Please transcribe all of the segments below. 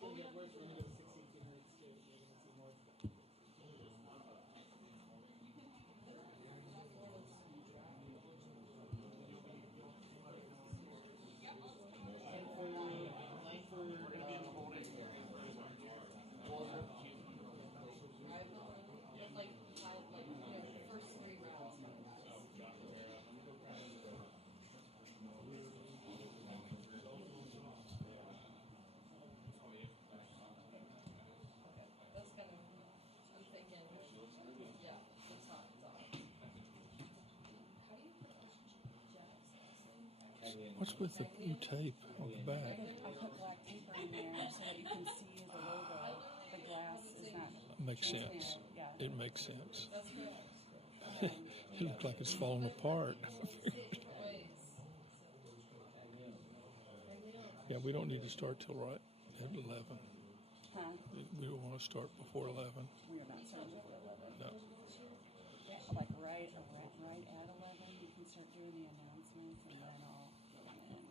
going to get worse when we go to 16 minutes too. We're going to see more. What's with the blue tape on the back? I put black tape on there so that you can see the logo. The glass is not. Makes sense. Yeah. It makes sense. It looks like it's falling apart. Yeah, we don't need to start till right at 11. Huh? We don't want to start before 11. We are not starting before 11. No. Yeah, like right at 11, you can start doing the announcements, and then I'll go in.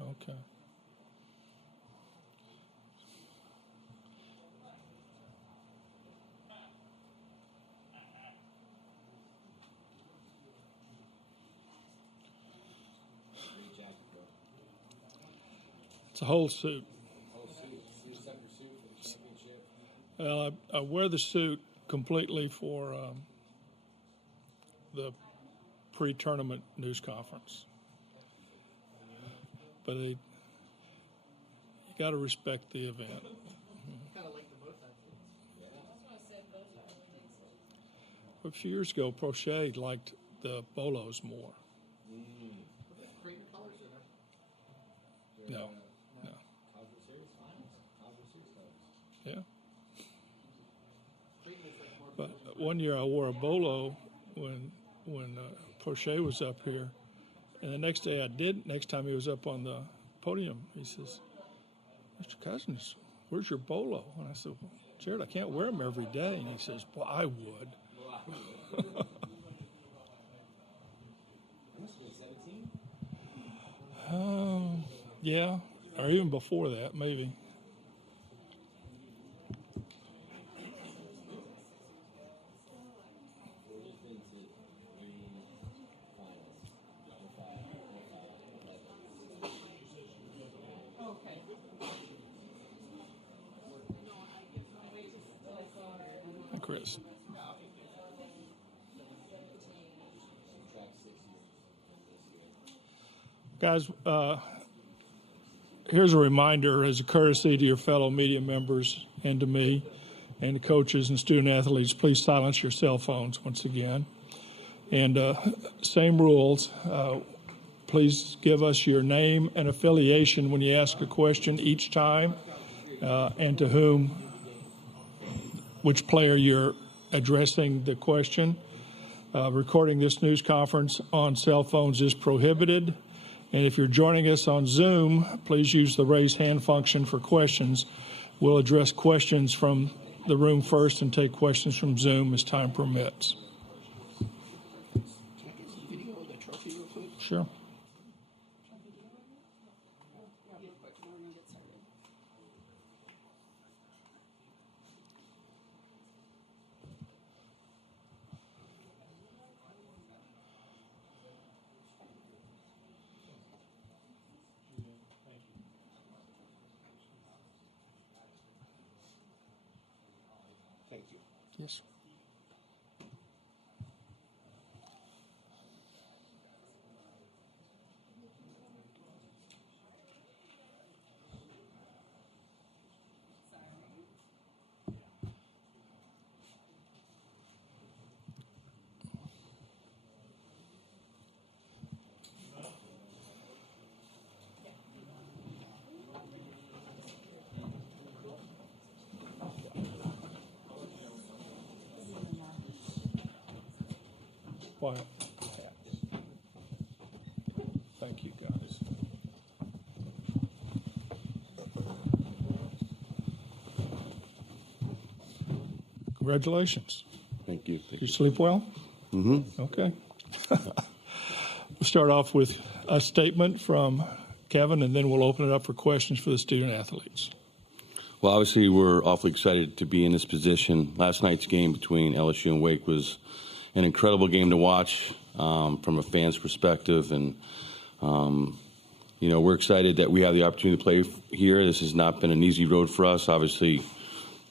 Okay. It's a whole suit. Well, I wear the suit completely for the pre-tournament news conference. But you got to respect the event. Kind of like the both sides. A few years ago, Prochet liked the bolos more. Cream colors or no? No. Yeah. But one year I wore a bolo when Prochet was up here, and the next day I did. Next time he was up on the podium, he says, "Mr. Cousins, where's your bolo?" And I said, "Well, Jared, I can't wear them every day." And he says, "Well, I would." Yeah, or even before that, maybe. Hi, Chris. Guys, here's a reminder as a courtesy to your fellow media members and to me and the coaches and student athletes, please silence your cell phones once again. And same rules. Please give us your name and affiliation when you ask a question each time, and to whom, which player you're addressing the question. Recording this news conference on cell phones is prohibited, And if you're joining us on Zoom, please use the raise hand function for questions. We'll address questions from the room first and take questions from Zoom as time permits. Can I get some video of the trophy real quick? Sure. Thank you. Yes. Quiet. Thank you, guys. Congratulations. Thank you. Did you sleep well? Mm-hmm. Okay. We'll start off with a statement from Kevin, and then we'll open it up for questions for the student athletes. Well, obviously, we're awfully excited to be in this position. Last night's game between LSU and Wake was an incredible game to watch from a fan's perspective. And, we're excited that we have the opportunity to play here. This has not been an easy road for us. Obviously,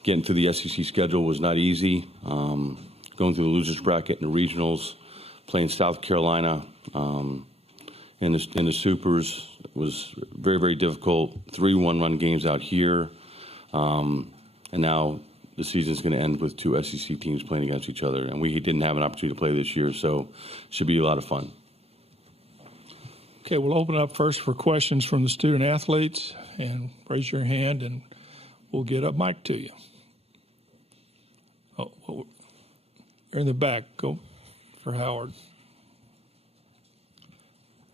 getting through the SEC schedule was not easy. Going through the losers bracket and the regionals, playing South Carolina in the Supers was very, very difficult. 3 one-run games out here. And now the season's going to end with 2 SEC teams playing against each other. And we didn't have an opportunity to play this year, so it should be a lot of fun. Okay, we'll open up first for questions from the student athletes. And raise your hand, and we'll get a mic to you. Oh, well, you're in the back. Go for Howard.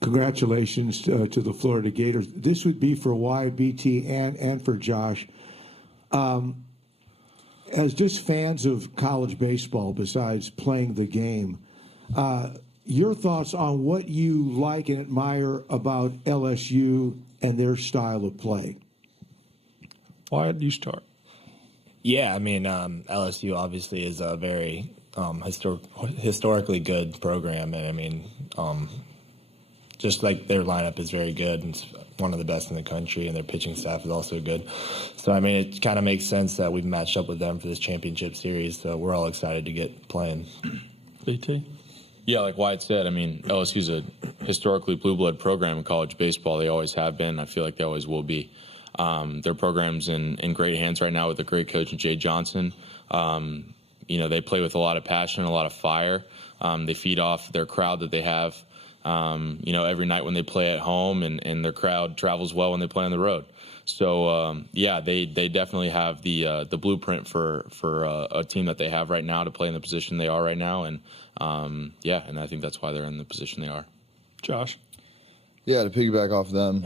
Congratulations to the Florida Gators. This would be for YBT and for Josh. As just fans of college baseball, besides playing the game, your thoughts on what you like and admire about LSU and their style of play? Why did you start? Yeah, I mean, LSU obviously is a very historically good program, and I mean, just like their lineup is very good and it's one of the best in the country, and their pitching staff is also good. So, I mean, it kind of makes sense that we've matched up with them for this championship series, so we're all excited to get playing. BT? Yeah, like Wyatt said, I mean, LSU's a historically blue blood program in college baseball. They always have been. I feel like they always will be. Their program's in great hands right now with a great coach, Jay Johnson. They play with a lot of passion, a lot of fire. They feed off their crowd that they have, every night when they play at home, and their crowd travels well when they play on the road. So, they definitely have the blueprint for a team that they have right now to play in the position they are right now. And, and I think that's why they're in the position they are. Josh? Yeah, to piggyback off them,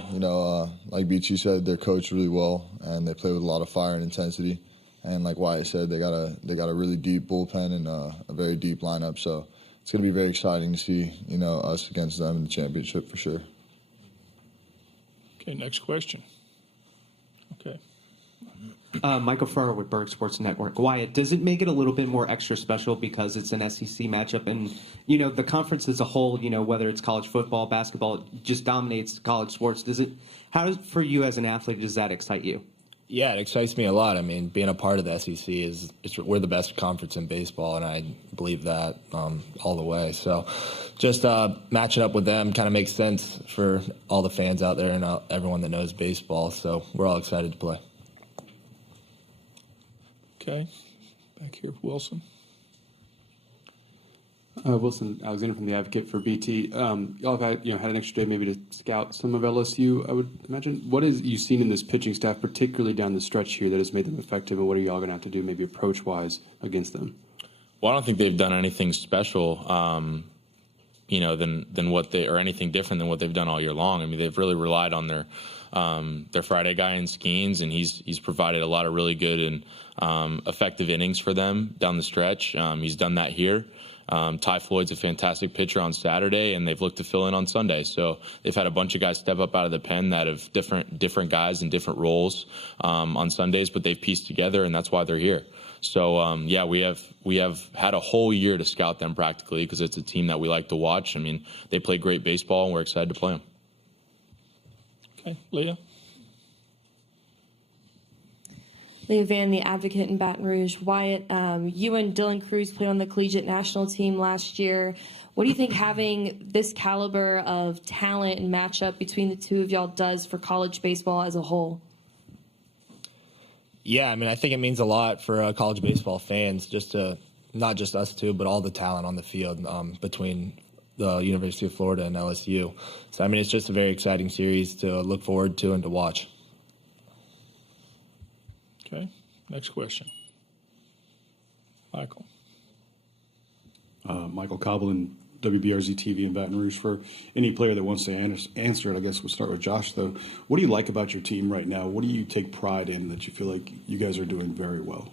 like BT said, they're coached really well, and they play with a lot of fire and intensity. And like Wyatt said, they got a really deep bullpen and a very deep lineup. So it's going to be very exciting to see, us against them in the championship for sure. Okay, next question. Okay. Michael Farrer with Berg Sports Network. Wyatt, does it make it a little bit more extra special because it's an SEC matchup and, the conference as a whole, whether it's college football, basketball, it just dominates college sports. For you as an athlete, does that excite you? Yeah, it excites me a lot. I mean, being a part of the SEC we're the best conference in baseball, and I believe that all the way. So just matching up with them kind of makes sense for all the fans out there and everyone that knows baseball. So we're all excited to play. Okay. Back here, Wilson. Wilson Alexander from The Advocate for BT. Y'all have had an extra day maybe to scout some of LSU, I would imagine. What have you seen in this pitching staff, particularly down the stretch here, that has made them effective, and what are y'all going to have to do maybe approach-wise against them? Well, I don't think they've done anything special. than what they, or anything different than what they've done all year long. I mean, they've really relied on their Friday guy in Skeens, and he's provided a lot of really good and effective innings for them down the stretch. He's done that here. Ty Floyd's a fantastic pitcher on Saturday, and they've looked to fill in on Sunday. So they've had a bunch of guys step up out of the pen that have different guys in different roles on Sundays, but they've pieced together, and that's why they're here. So we have had a whole year to scout them practically, because it's a team that we like to watch. I mean, they play great baseball, and we're excited to play them. Okay, Leah. Leah Van, the Advocate in Baton Rouge. Wyatt, you and Dylan Cruz played on the collegiate national team last year. What do you think having this caliber of talent and matchup between the two of y'all does for college baseball as a whole? Yeah, I mean, I think it means a lot for college baseball fans, just to, not just us two, but all the talent on the field between the University of Florida and LSU. So, I mean, it's just a very exciting series to look forward to and to watch. Okay, next question. Michael. Michael Coblin, WBRZ TV in Baton Rouge. For any player that wants to answer it, I guess we'll start with Josh, though. What do you like about your team right now? What do you take pride in that you feel like you guys are doing very well?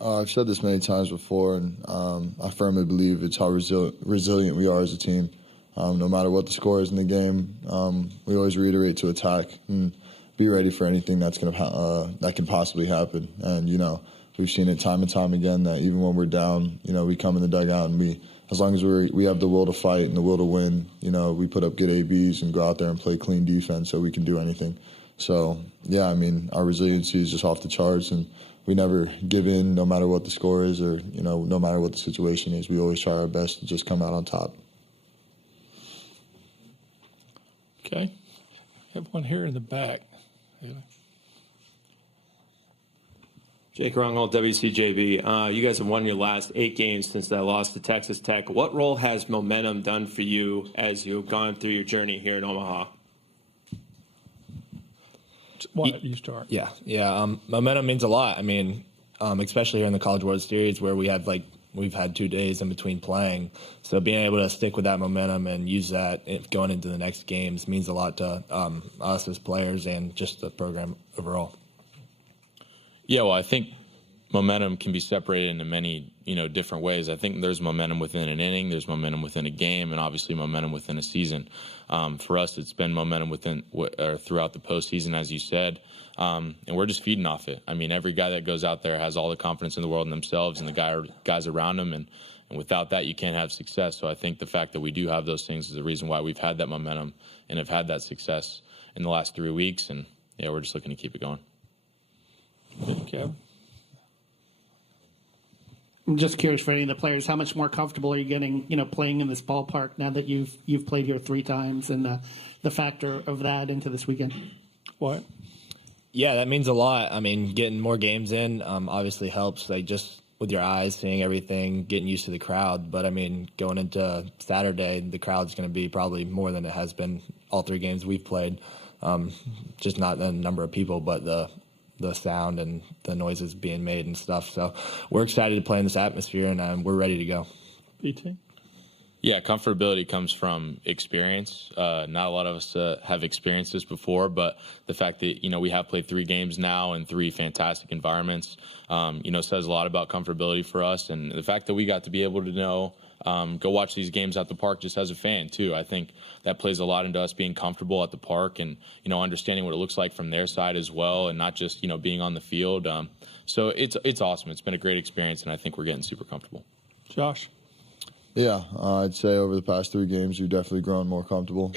I've said this many times before, and I firmly believe it's how resilient we are as a team. No matter what the score is in the game, we always reiterate to attack and be ready for anything that can possibly happen. And, we've seen it time and time again that even when we're down, we come in the dugout and as long as we have the will to fight and the will to win, we put up good ABs and go out there and play clean defense so we can do anything. So, yeah, I mean, our resiliency is just off the charts, and we never give in no matter what the score is or, no matter what the situation is. We always try our best to just come out on top. Okay. I have one here in the back. Jake Rungel, WCJB. You guys have won your last 8 games since that loss to Texas Tech. What role has momentum done for you as you've gone through your journey here in Omaha? Why don't you start? Yeah. Momentum means a lot. I mean, especially here in the College World Series where we've had 2 days in between playing. So being able to stick with that momentum and use that going into the next games means a lot to us as players and just the program overall. Yeah, well, I think momentum can be separated into many, different ways. I think there's momentum within an inning, there's momentum within a game, and obviously momentum within a season. For us, it's been momentum throughout the postseason, as you said, and we're just feeding off it. I mean, every guy that goes out there has all the confidence in the world in themselves and the guys around them, and without that, you can't have success. So I think the fact that we do have those things is the reason why we've had that momentum and have had that success in the last 3 weeks, and yeah, we're just looking to keep it going. Kevin? I'm just curious for any of the players, how much more comfortable are you getting, playing in this ballpark now that you've played here 3 times, and the factor of that into this weekend? What? Yeah, that means a lot. I mean, getting more games in obviously helps, like just with your eyes, seeing everything, getting used to the crowd. But, I mean, going into Saturday, the crowd's going to be probably more than it has been all 3 games we've played. Just not the number of people, but the sound and the noises being made and stuff. So we're excited to play in this atmosphere, and we're ready to go. BT? Yeah, comfortability comes from experience. Not a lot of us have experienced this before, but the fact that, we have played 3 games now in 3 fantastic environments, says a lot about comfortability for us. And the fact that we got to be able to go watch these games at the park just as a fan, too. I think that plays a lot into us being comfortable at the park and, understanding what it looks like from their side as well, and not just, being on the field. So it's awesome. It's been a great experience, and I think we're getting super comfortable. Josh? Yeah, I'd say over the past 3 games, we've definitely grown more comfortable,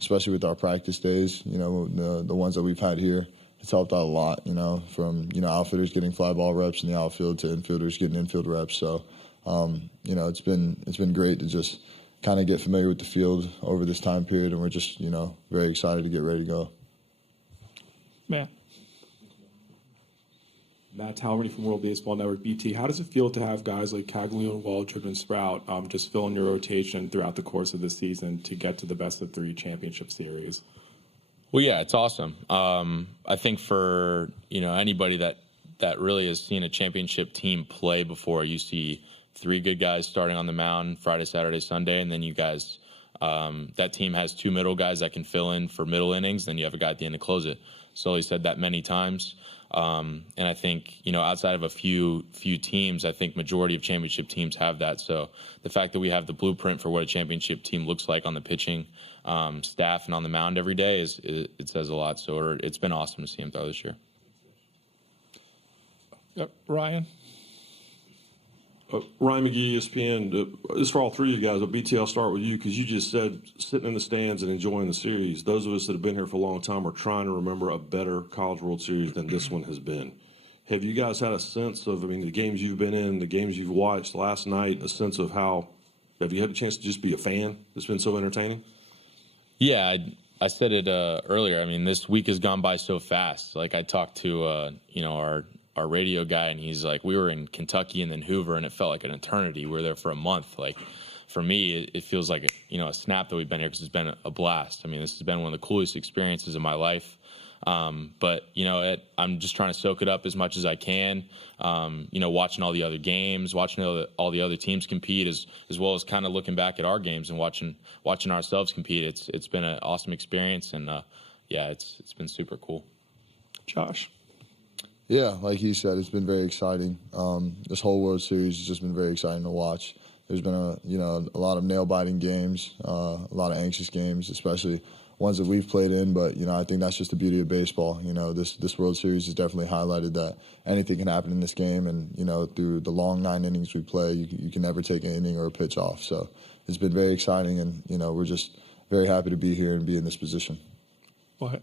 especially with our practice days, the ones that we've had here. It's helped out a lot, from, outfielders getting fly ball reps in the outfield to infielders getting infield reps. So, it's been great to just kind of get familiar with the field over this time period, and we're just, very excited to get ready to go. Matt Talmerney from World Baseball Network, BT. How does it feel to have guys like Caglione, Waldrop, and Sprout just fill in your rotation throughout the course of the season to get to the best of 3 championship series? Well, yeah, it's awesome. I think for anybody that really has seen a championship team play before, you see three good guys starting on the mound Friday, Saturday, Sunday, and then you guys. That team has two middle guys that can fill in for middle innings. Then you have a guy at the end to close it. Sully said that many times. And I think, outside of a few teams, I think majority of championship teams have that. So the fact that we have the blueprint for what a championship team looks like on the pitching staff and on the mound every day it says a lot. So it's been awesome to see him throw this year. Yep. Ryan? Ryan McGee, ESPN. This is for all three of you guys, but BT, I'll start with you because you just said sitting in the stands and enjoying the series. Those of us that have been here for a long time are trying to remember a better College World Series than this one has been. Have you guys had a sense of, the games you've been in, the games you've watched last night, a sense of have you had a chance to just be a fan? It's been so entertaining? Yeah, I said it earlier. This week has gone by so fast. Like I talked to, our radio guy, and he's like, we were in Kentucky and then Hoover, and it felt like an eternity. We were there for a month. Like, for me, it feels like a snap that we've been here because it's been a blast. This has been one of the coolest experiences of my life. But I'm just trying to soak it up as much as I can. Watching all the other games, watching all the other teams compete, as well as kind of looking back at our games and watching ourselves compete. It's been an awesome experience, and it's been super cool. Josh? Yeah, like he said, it's been very exciting. This whole World Series has just been very exciting to watch. There's been a lot of nail-biting games, a lot of anxious games, especially ones that we've played in. But I think that's just the beauty of baseball. This World Series has definitely highlighted that anything can happen in this game, and through the long 9 innings we play, you can never take an inning or a pitch off. So it's been very exciting, and we're just very happy to be here and be in this position. What?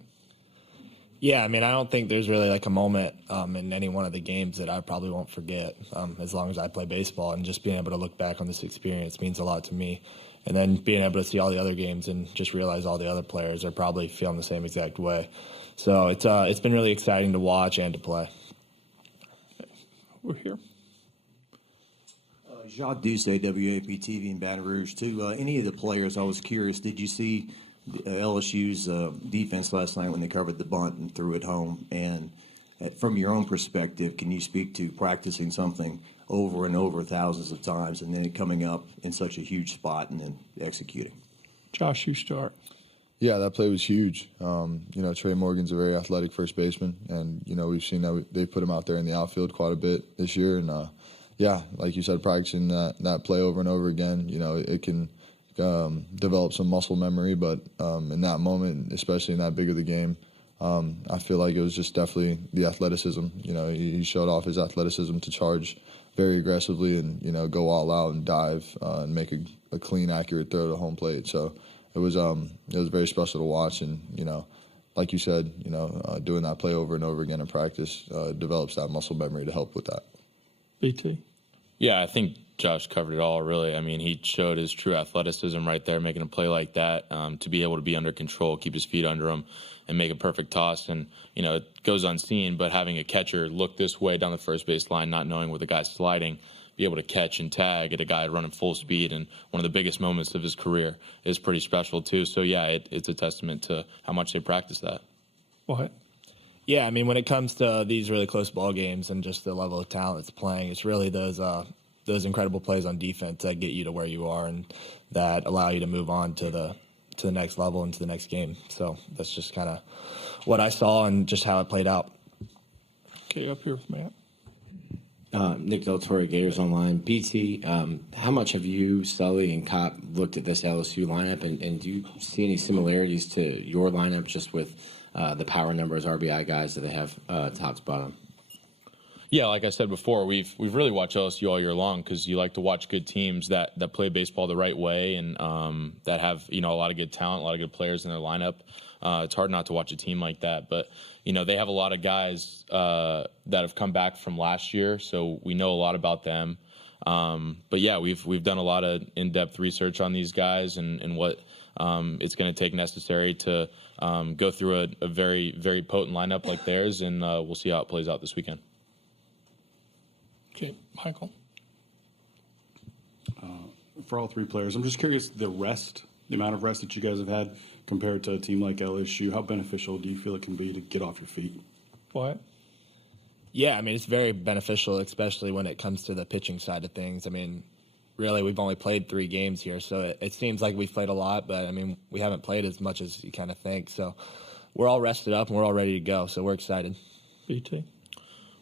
Yeah, I don't think there's really like a moment in any one of the games that I probably won't forget as long as I play baseball, and just being able to look back on this experience means a lot to me. And then being able to see all the other games and just realize all the other players are probably feeling the same exact way. So it's been really exciting to watch and to play. We're here. Jacques Duce, WAP-TV in Baton Rouge. To any of the players, I was curious, did you see LSU's defense last night when they covered the bunt and threw it home? And from your own perspective, can you speak to practicing something over and over thousands of times and then coming up in such a huge spot and then executing? Josh, you start. Yeah, that play was huge. Trey Morgan's a very athletic first baseman, and we've seen that they've put him out there in the outfield quite a bit this year. And like you said, practicing that play over and over again, it can develop some muscle memory. But in that moment, especially in that big of the game, I feel like it was just definitely the athleticism. He showed off his athleticism to charge very aggressively and go all out and dive and make a clean, accurate throw to home plate. So it was very special to watch, and like you said, doing that play over and over again in practice develops that muscle memory to help with that. BT. Yeah, I think Josh covered it all, really. He showed his true athleticism right there, making a play like that, to be able to be under control, keep his feet under him, and make a perfect toss. And, it goes unseen, but having a catcher look this way down the first base line, not knowing where the guy's sliding, be able to catch and tag at a guy running full speed, and one of the biggest moments of his career is pretty special, too. So, yeah, it's a testament to how much they practice that. What? Yeah, when it comes to these really close ball games and just the level of talent that's playing, it's really those incredible plays on defense that get you to where you are and that allow you to move on to the next level and to the next game. So that's just kind of what I saw and just how it played out. Okay, up here with Matt. Nick Del Torre, Gators Online. BT, how much have you, Sully, and Kopp looked at this LSU lineup, and do you see any similarities to your lineup just with the power numbers, RBI guys that they have top to bottom? Yeah, like I said before, we've really watched LSU all year long because you like to watch good teams that play baseball the right way and that have a lot of good talent, a lot of good players in their lineup. It's hard not to watch a team like that, but they have a lot of guys that have come back from last year, so we know a lot about them. But yeah, we've done a lot of in-depth research on these guys and what it's going to take necessary to go through a very, very potent lineup like theirs, and we'll see how it plays out this weekend. Okay, Michael. For all three players, I'm just curious, the amount of rest that you guys have had compared to a team like LSU, how beneficial do you feel it can be to get off your feet? What? Yeah, I mean, it's very beneficial, especially when it comes to the pitching side of things. I mean, really, we've only played 3 games here, so it seems like we've played a lot, but, I mean, we haven't played as much as you kind of think. So we're all rested up, and we're all ready to go, so we're excited. BT?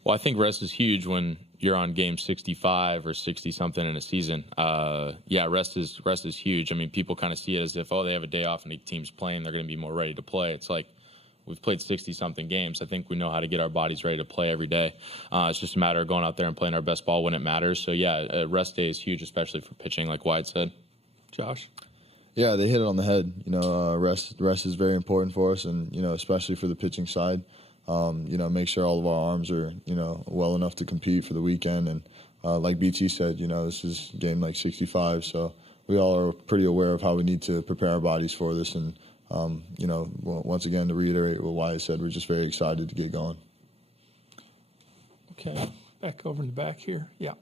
Well, I think rest is huge when you're on game 65 or 60-something in a season. Rest is huge. I mean, people kind of see it as if, they have a day off and the team's playing, they're going to be more ready to play. It's like, we've played 60-something games. I think we know how to get our bodies ready to play every day. It's just a matter of going out there and playing our best ball when it matters. So, rest day is huge, especially for pitching, like Wyatt said. Josh? Yeah, they hit it on the head. Rest is very important for us, and especially for the pitching side. Make sure all of our arms are well enough to compete for the weekend. And like BT said, this is game like 65, so we all are pretty aware of how we need to prepare our bodies for this. And once again, to reiterate what Wyatt said, we're just very excited to get going. Okay, back over in the back here. Yeah.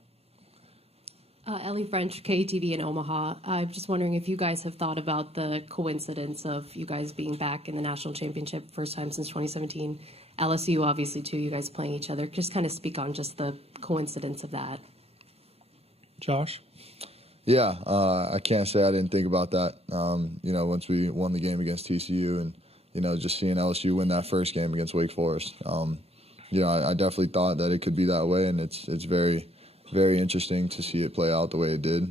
Ellie French, KTV in Omaha. I'm just wondering if you guys have thought about the coincidence of you guys being back in the national championship, first time since 2017. LSU, obviously, too, you guys playing each other. Just kind of speak on just the coincidence of that. Josh? Yeah, I can't say I didn't think about that. Once we won the game against TCU and, just seeing LSU win that first game against Wake Forest, I definitely thought that it could be that way, and it's very, very interesting to see it play out the way it did.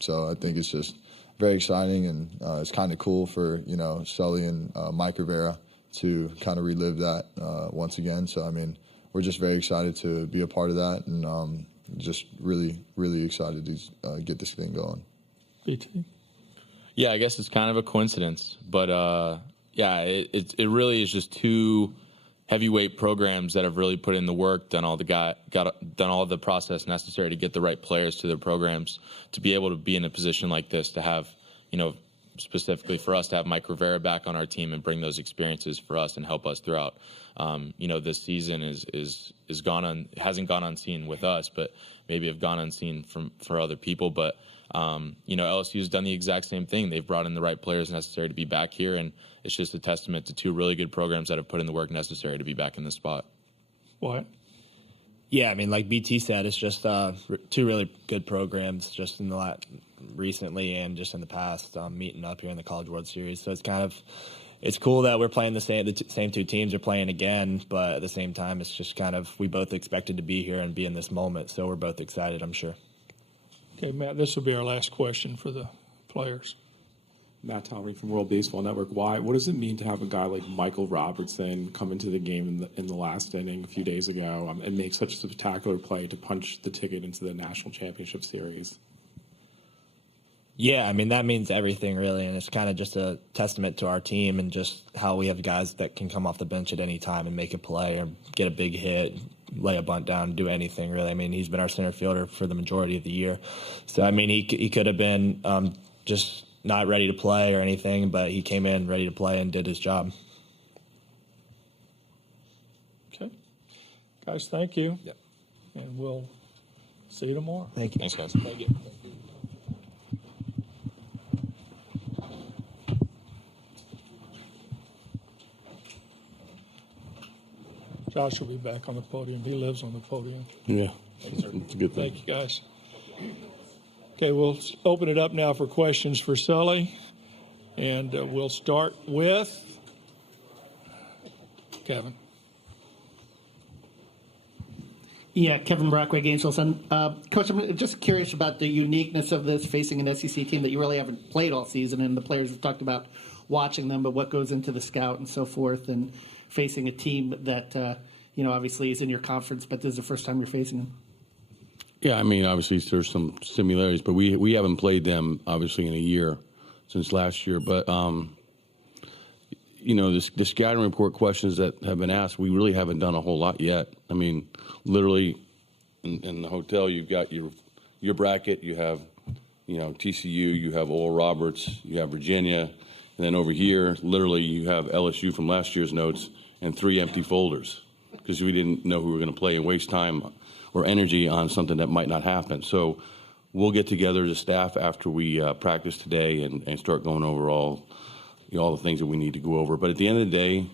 So I think it's just very exciting, and it's kind of cool for, Sully and Mike Rivera to kind of relive that once again. So, I mean, we're just very excited to be a part of that, and just really, really excited to get this thing going. BT? Yeah, I guess it's kind of a coincidence, but it really is just 2 heavyweight programs that have really put in the work, done all the process necessary to get the right players to their programs, to be able to be in a position like this, to have, specifically for us to have Mike Rivera back on our team and bring those experiences for us and help us throughout. This season hasn't gone unseen with us, but maybe have gone unseen for other people. But LSU has done the exact same thing. They've brought in the right players necessary to be back here, and it's just a testament to 2 really good programs that have put in the work necessary to be back in this spot. What? Yeah, I mean, like BT said, it's just 2 really good programs just in the recently and just in the past meeting up here in the College World Series. So it's cool that we're playing the same 2 teams are playing again, but at the same time, it's just kind of we both expected to be here and be in this moment. So we're both excited, I'm sure. Okay, Matt, this will be our last question for the players. Matt Towery from World Baseball Network. What does it mean to have a guy like Michael Robertson come into the game in the last inning a few days ago and make such a spectacular play to punch the ticket into the National Championship Series? Yeah, I mean, that means everything, really, and it's kind of just a testament to our team and just how we have guys that can come off the bench at any time and make a play or get a big hit, lay a bunt down, do anything, really. I mean, he's been our center fielder for the majority of the year. So, I mean, he could have been just not ready to play or anything, but he came in ready to play and did his job. Okay. Guys, thank you. Yep. And we'll see you tomorrow. Thank you. Thanks, guys. Thank you. Josh will be back on the podium. He lives on the podium. Yeah, it's a good thing. Thank you, guys. Okay, we'll open it up now for questions for Sully. And we'll start with Kevin. Yeah, Kevin Brockway, Gainesville Sun. Coach, I'm just curious about the uniqueness of this facing an SEC team that you really haven't played all season, and the players have talked about watching them, but what goes into the scout and so forth, and facing a team that, obviously is in your conference, but this is the first time you're facing them. Yeah, I mean, obviously there's some similarities, but we haven't played them, obviously, in a year since last year. But, the scouting report questions that have been asked, we really haven't done a whole lot yet. I mean, literally in the hotel, you've got your bracket, you have, TCU, you have Oral Roberts, you have Virginia, and then over here, literally, you have LSU from last year's notes and 3 empty folders because we didn't know who we were going to play and waste time or energy on something that might not happen. So we'll get together as a staff after we practice today and start going over all the things that we need to go over. But at the end of the day,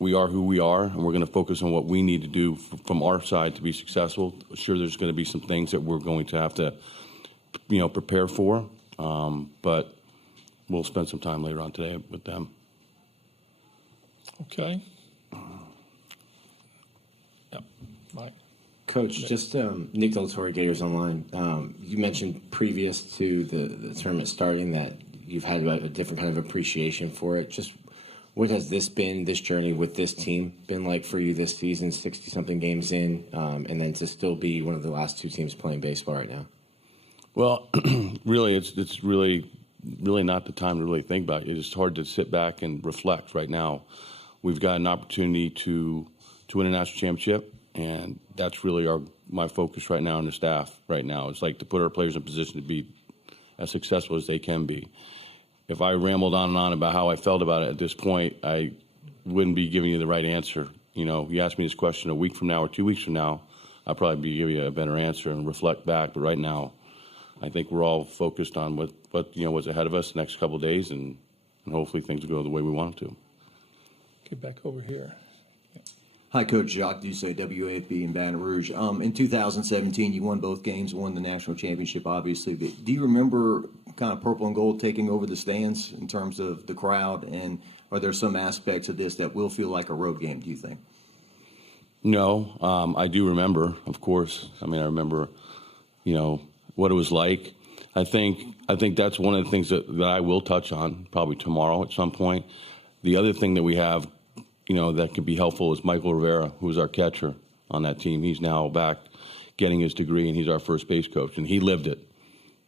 we are who we are, and we're going to focus on what we need to do from our side to be successful. Sure, there's going to be some things that we're going to have to, prepare for, but we'll spend some time later on today with them. Okay. Yep. Mike. Coach, just Nick Del Torre, Gators Online. You mentioned previous to the tournament starting that you've had a different kind of appreciation for it. Just what has this journey with this team been like for you this season, 60-something games in, and then to still be one of the last two teams playing baseball right now? Well, really, it's really not the time to really think about it. It's hard to sit back and reflect right now. We've got an opportunity to win a national championship, and that's really my focus right now and the staff right now. It's like to put our players in position to be as successful as they can be. If I rambled on and on about how I felt about it at this point, I wouldn't be giving you the right answer. You asked me this question a week from now or 2 weeks from now, I'll probably be giving you a better answer and reflect back. But right now, I think we're all focused on what's ahead of us the next couple of days, and hopefully things will go the way we want them to. Get back over here. Hi, Coach Jacques Doucet, WAFB in Baton Rouge. In 2017, you won both games, won the national championship, obviously. But do you remember kind of purple and gold taking over the stands in terms of the crowd? And are there some aspects of this that will feel like a road game, do you think? No, I do remember, of course. I mean, I remember, what it was like. I think that's one of the things that I will touch on probably tomorrow at some point. The other thing that we have, that could be helpful is Michael Rivera, who's our catcher on that team. He's now back getting his degree, and he's our first base coach, and he lived it.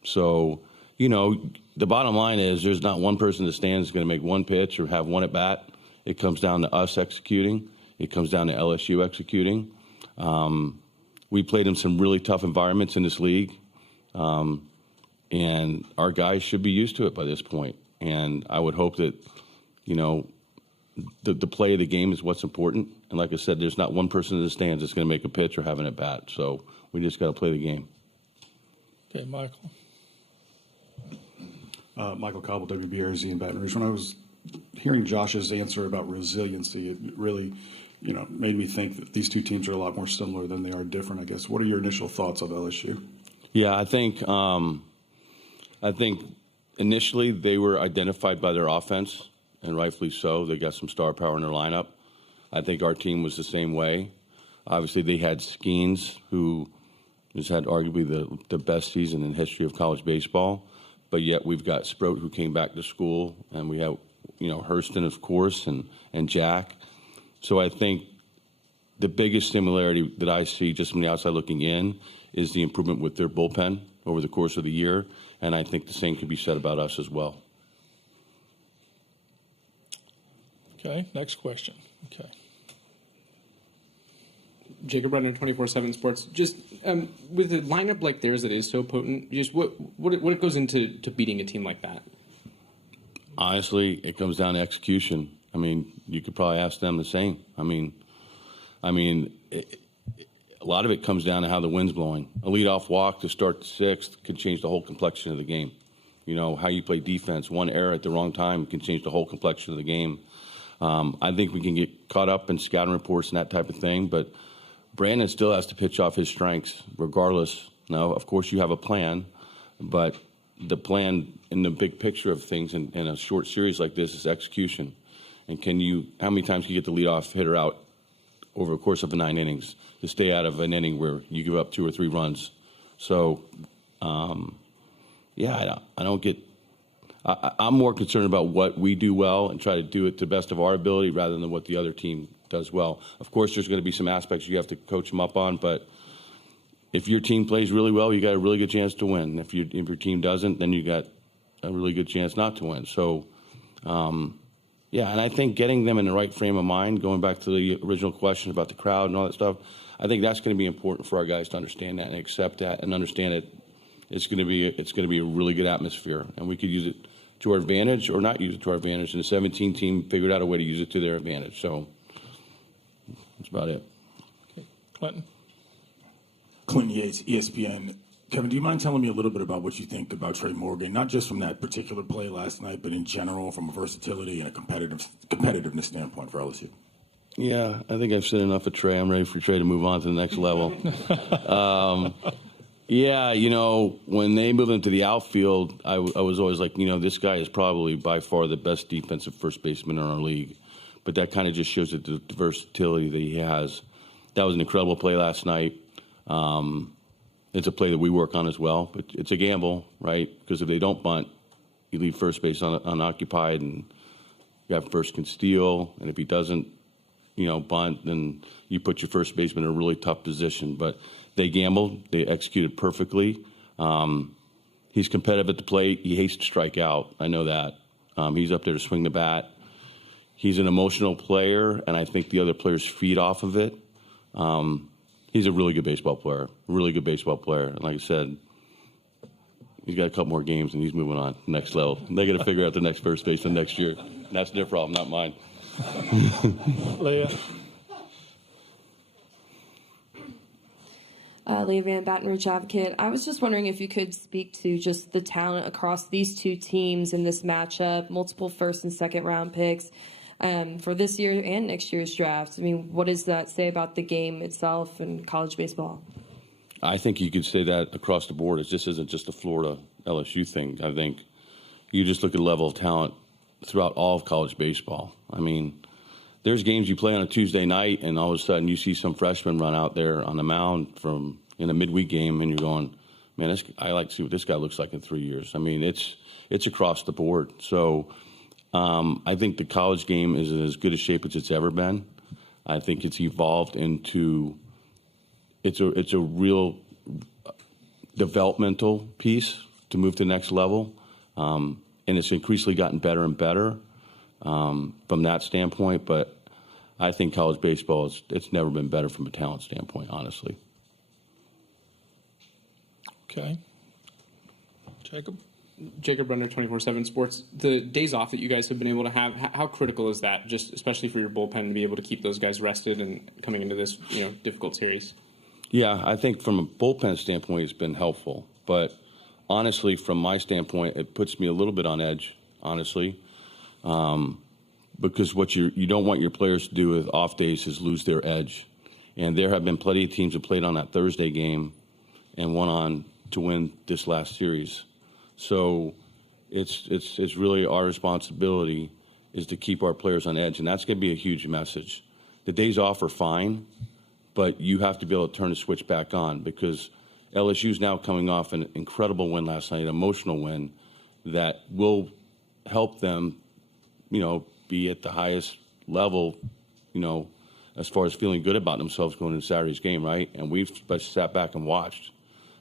So, the bottom line is there's not one person in the stands that's going to make one pitch or have one at bat. It comes down to us executing. It comes down to LSU executing. We played in some really tough environments in this league, and our guys should be used to it by this point. And I would hope that, the play of the game is what's important. And like I said, there's not one person in the stands that's going to make a pitch or have an at bat. So we just got to play the game. Okay, Michael. Michael Cobble, WBRZ in Baton Rouge. When I was hearing Josh's answer about resiliency, it really, made me think that these two teams are a lot more similar than they are different, I guess. What are your initial thoughts of LSU? Yeah, I think initially they were identified by their offense, and rightfully so. They got some star power in their lineup. I think our team was the same way. Obviously, they had Skeens, who has had arguably the best season in the history of college baseball. But yet we've got Sproat, who came back to school, and we have, Hurston, of course, and Jack. So I think the biggest similarity that I see just from the outside looking in is the improvement with their bullpen over the course of the year. And I think the same could be said about us as well. Okay, next question. Okay. Jacob Brenner, 24/7 Sports. Just with a lineup like theirs that is so potent, just what goes into beating a team like that? Honestly, it comes down to execution. I mean, you could probably ask them the same. I mean, a lot of it comes down to how the wind's blowing. A leadoff walk to start the sixth could change the whole complexion of the game. How you play defense. One error at the wrong time can change the whole complexion of the game. I think we can get caught up in scouting reports and that type of thing, but Brandon still has to pitch off his strengths regardless. Now, of course, you have a plan, but the plan in the big picture of things in a short series like this is execution. And how many times can you get the leadoff hitter out over the course of 9 innings to stay out of an inning where you give up 2 or 3 runs? So, I'm more concerned about what we do well and try to do it to the best of our ability rather than what the other team does well. Of course, there's going to be some aspects you have to coach them up on, but if your team plays really well, you got a really good chance to win. If your team doesn't, then you got a really good chance not to win. So, and I think getting them in the right frame of mind, going back to the original question about the crowd and all that stuff, I think that's going to be important for our guys to understand that and accept that and understand it. It's going to be a really good atmosphere, and we could use it to our advantage or not use it to our advantage. And the 17 team figured out a way to use it to their advantage. So that's about it. Okay. Clinton. Clinton Yates, ESPN. Kevin, do you mind telling me a little bit about what you think about Trey Morgan, not just from that particular play last night, but in general from a versatility and a competitiveness standpoint for LSU? Yeah, I think I've said enough of Trey. I'm ready for Trey to move on to the next level. Yeah, when they moved into the outfield, I was always like, this guy is probably by far the best defensive first baseman in our league. But that kind of just shows the versatility that he has. That was an incredible play last night. It's a play that we work on as well, but it's a gamble, right? Because if they don't bunt, you leave first base unoccupied, and you have first can steal. And if he doesn't, bunt, then you put your first baseman in a really tough position. But they gambled. They executed perfectly. He's competitive at the plate. He hates to strike out. I know that. He's up there to swing the bat. He's an emotional player, and I think the other players feed off of it. He's a really good baseball player. And like I said, he's got a couple more games, and he's moving on to the next level. They got to figure out the next first baseman next year. And that's their problem, not mine. Leah. Leah Van, Baton Rouge Advocate. I was just wondering if you could speak to just the talent across these two teams in this matchup, multiple first and second round picks for this year and next year's draft. I mean, what does that say about the game itself and college baseball? I think you could say that across the board. This isn't just a Florida LSU thing. I think you just look at the level of talent throughout all of college baseball. I mean, there's games you play on a Tuesday night, and all of a sudden you see some freshman run out there on the mound in a midweek game, and you're going, man, I like to see what this guy looks like in 3 years. I mean, it's across the board. So I think the college game is in as good a shape as it's ever been. I think it's evolved into it's a real developmental piece to move to the next level, and it's increasingly gotten better and better from that standpoint. But I think college baseball it's never been better from a talent standpoint, honestly. Okay. Jacob Brenner, 24/7 Sports. The days off that you guys have been able to have, how critical is that, just especially for your bullpen, to be able to keep those guys rested and coming into this difficult series? Yeah, I think from a bullpen standpoint, it's been helpful. But honestly, from my standpoint, it puts me a little bit on edge, honestly, because what you don't want your players to do with off days is lose their edge. And there have been plenty of teams that played on that Thursday game and went on to win this last series. So it's really our responsibility is to keep our players on edge, and that's going to be a huge message. The days off are fine, but you have to be able to turn the switch back on, because LSU's now coming off an incredible win last night, an emotional win that will help them, be at the highest level, as far as feeling good about themselves going into Saturday's game, right? And we've sat back and watched.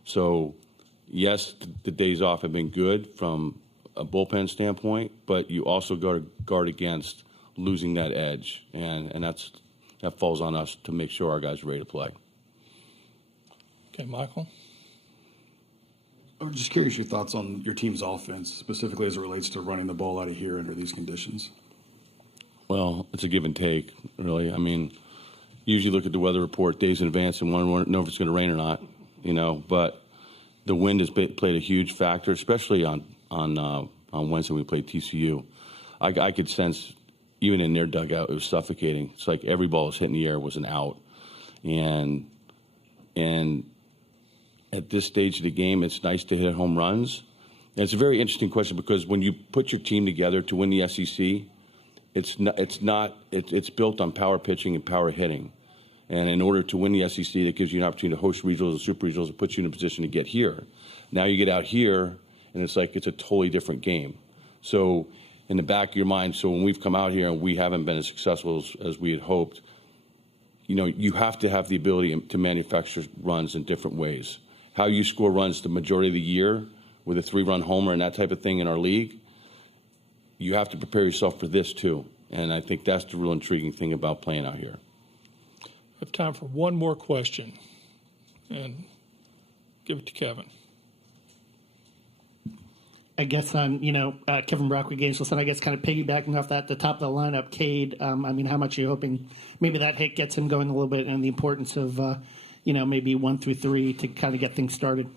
So, yes, the days off have been good from a bullpen standpoint, but you also got to guard against losing that edge, and that falls on us to make sure our guys are ready to play. Okay, Michael. I'm just curious your thoughts on your team's offense, specifically as it relates to running the ball out of here under these conditions. Well, it's a give and take, really. I mean, usually look at the weather report days in advance and want to know if it's going to rain or not, But the wind has played a huge factor, especially on Wednesday when we played TCU. I could sense, even in their dugout, it was suffocating. It's like every ball was hitting the air was an out. And at this stage of the game, it's nice to hit home runs. And it's a very interesting question, because when you put your team together to win the SEC, it's built on power pitching and power hitting. And in order to win the SEC, that gives you an opportunity to host regionals and super regionals and puts you in a position to get here. Now you get out here, and it's like it's a totally different game. So in the back of your mind, so when we've come out here and we haven't been as successful as we had hoped, you have to have the ability to manufacture runs in different ways. How you score runs the majority of the year with a 3-run homer and that type of thing in our league, you have to prepare yourself for this too. And I think that's the real intriguing thing about playing out here. I have time for one more question, and give it to Kevin. I guess on, Kevin Brockway, Gainesville, and I guess kind of piggybacking off that, the top of the lineup, Cade, how much are you hoping maybe that hit gets him going a little bit, and the importance of, maybe 1 through 3 to kind of get things started?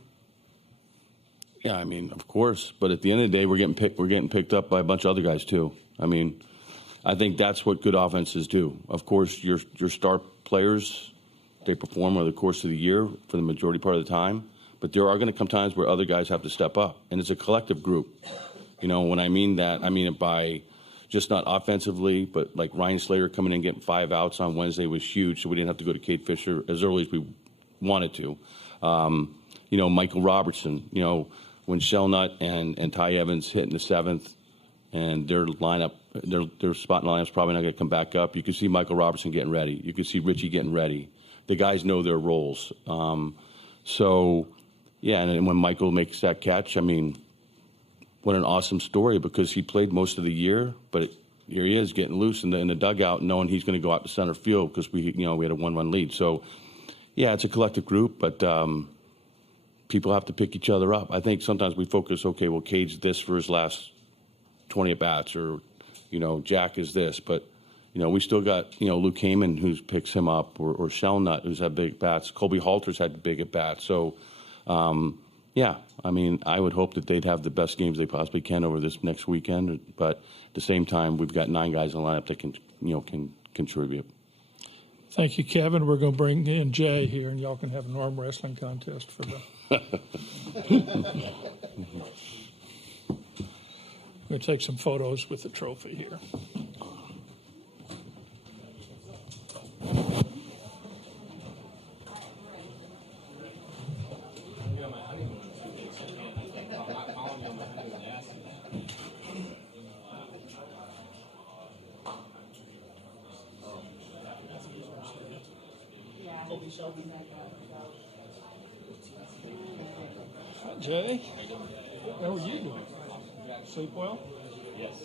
Yeah, of course. But at the end of the day, we're getting picked up by a bunch of other guys too. I think that's what good offenses do. Of course, your star players, they perform over the course of the year for the majority part of the time. But there are going to come times where other guys have to step up, and it's a collective group. When I mean that, I mean it by just not offensively, but like Ryan Slater coming in and getting 5 outs on Wednesday was huge, so we didn't have to go to Kate Fisher as early as we wanted to. Michael Robertson, when Shellnut and Ty Evans hit in the 7th, and their lineup, their spot lineup's probably not going to come back up. You can see Michael Robertson getting ready. You can see Richie getting ready. The guys know their roles. Yeah, and when Michael makes that catch, I mean, what an awesome story, because he played most of the year, but here he is getting loose in the dugout, knowing he's going to go out to center field because we had a 1-1 lead. So, yeah, it's a collective group, but people have to pick each other up. I think sometimes we focus, okay, well, Cage this for his last 20 at bats, or Jack is this, but we still got Luke Heyman who picks him up, or Shellnut who's had big bats. Colby Halter's had big at bats. So. Yeah, I mean, I would hope that they'd have the best games they possibly can over this next weekend. But at the same time, we've got 9 guys in the lineup that can contribute. Thank you, Kevin. We're going to bring in Jay here, and y'all can have an arm wrestling contest for the. We're going to take some photos with the trophy here. Hi, Jay. How are you doing? Sleep well? Yes.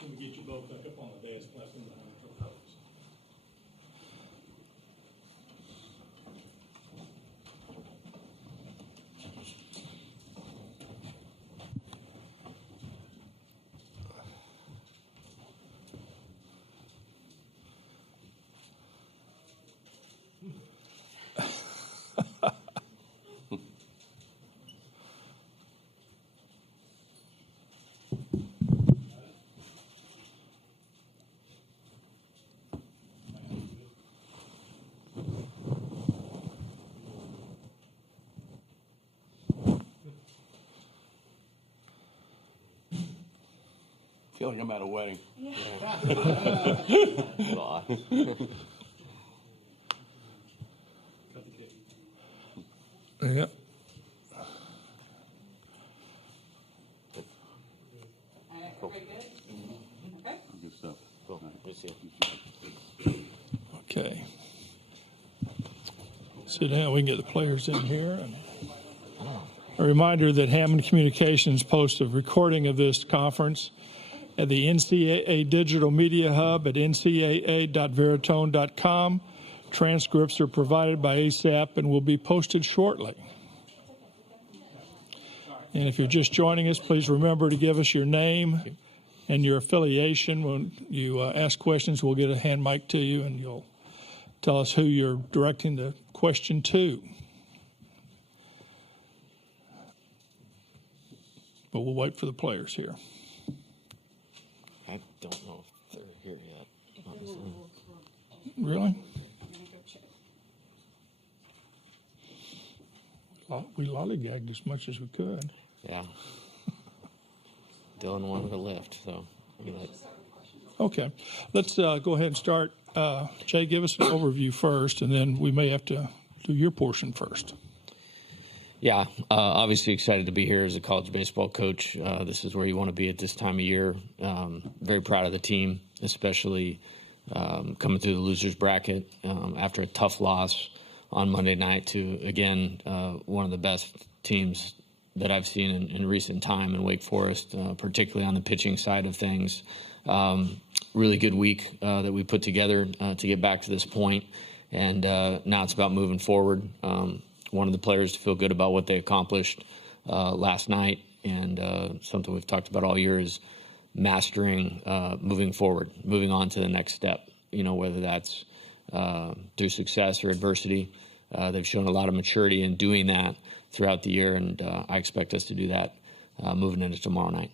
Can we get you both back up on the dais, blessing behind the trophies? I feel like I'm at a wedding. Yeah. Yeah. Okay. Sit down. We can get the players in here. And a reminder that Hammond Communications posts a recording of this conference at the NCAA Digital Media Hub at ncaa.veritone.com. Transcripts are provided by ASAP and will be posted shortly. And if you're just joining us, please remember to give us your name and your affiliation. When you ask questions, we'll get a hand mic to you, and you'll tell us who you're directing the question to. But we'll wait for the players here. I don't know if they're here yet, honestly. Really? We lollygagged as much as we could. Yeah. Dylan wanted a lift, so. Okay. Let's go ahead and start. Jay, give us an overview first, and then we may have to do your portion first. Yeah, obviously excited to be here as a college baseball coach. This is where you want to be at this time of year. Very proud of the team, especially coming through the losers bracket after a tough loss on Monday night to, again, one of the best teams that I've seen in recent time in Wake Forest, particularly on the pitching side of things. Really good week that we put together to get back to this point, and now it's about moving forward. One of the players to feel good about what they accomplished last night, and something we've talked about all year is mastering moving forward, moving on to the next step, whether that's through success or adversity. They've shown a lot of maturity in doing that throughout the year, and I expect us to do that moving into tomorrow night.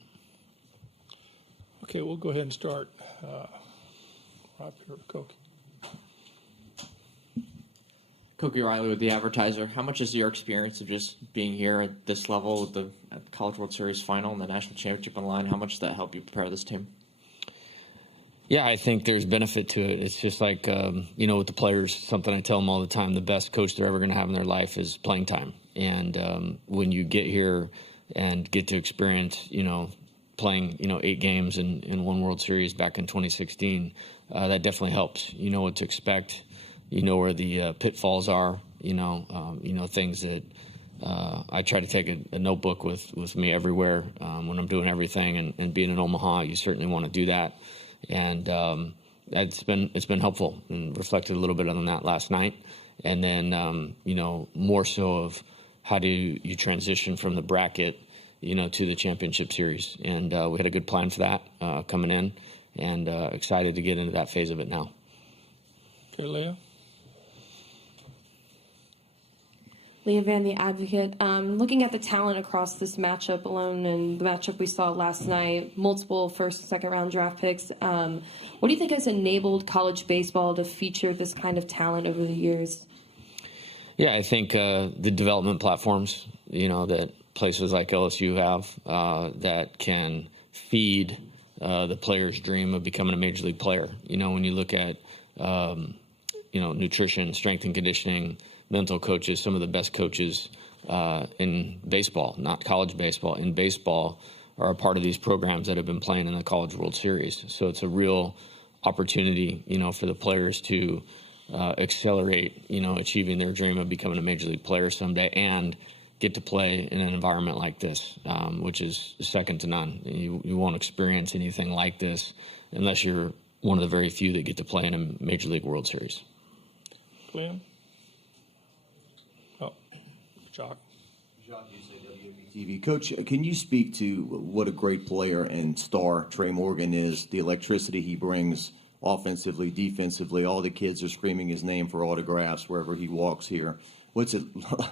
Okay, we'll go ahead and start. Right here, Koki. Koki Riley with The Advertiser. How much is your experience of just being here at this level with the College World Series final and the national championship on the line? How much does that help you prepare this team? Yeah, I think there's benefit to it. It's just like, with the players, something I tell them all the time, the best coach they're ever going to have in their life is playing time. And when you get here and get to experience, playing, 8 games in one World Series back in 2016, that definitely helps. You know what to expect. You know where the pitfalls are, things that I try to take a notebook with me everywhere when I'm doing everything. And being in Omaha, you certainly want to do that. And it's been helpful, and reflected a little bit on that last night. And then, more so of how do you transition from the bracket, to the championship series. And we had a good plan for that coming in, and excited to get into that phase of it now. Okay, Leah. Leah Van, The Advocate. Looking at the talent across this matchup alone and the matchup we saw last night, multiple first and second round draft picks, what do you think has enabled college baseball to feature this kind of talent over the years? Yeah, I think the development platforms, that places like LSU have that can feed the player's dream of becoming a major league player. When you look at, nutrition, strength and conditioning, mental coaches, some of the best coaches in baseball, not college baseball, in baseball, are a part of these programs that have been playing in the College World Series. So it's a real opportunity, for the players to accelerate, achieving their dream of becoming a major league player someday and get to play in an environment like this, which is second to none. You won't experience anything like this unless you're one of the very few that get to play in a Major League World Series. Glenn? Jock. TV. Coach, can you speak to what a great player and star Trey Morgan is, the electricity he brings offensively, defensively? All the kids are screaming his name for autographs wherever he walks here. What's it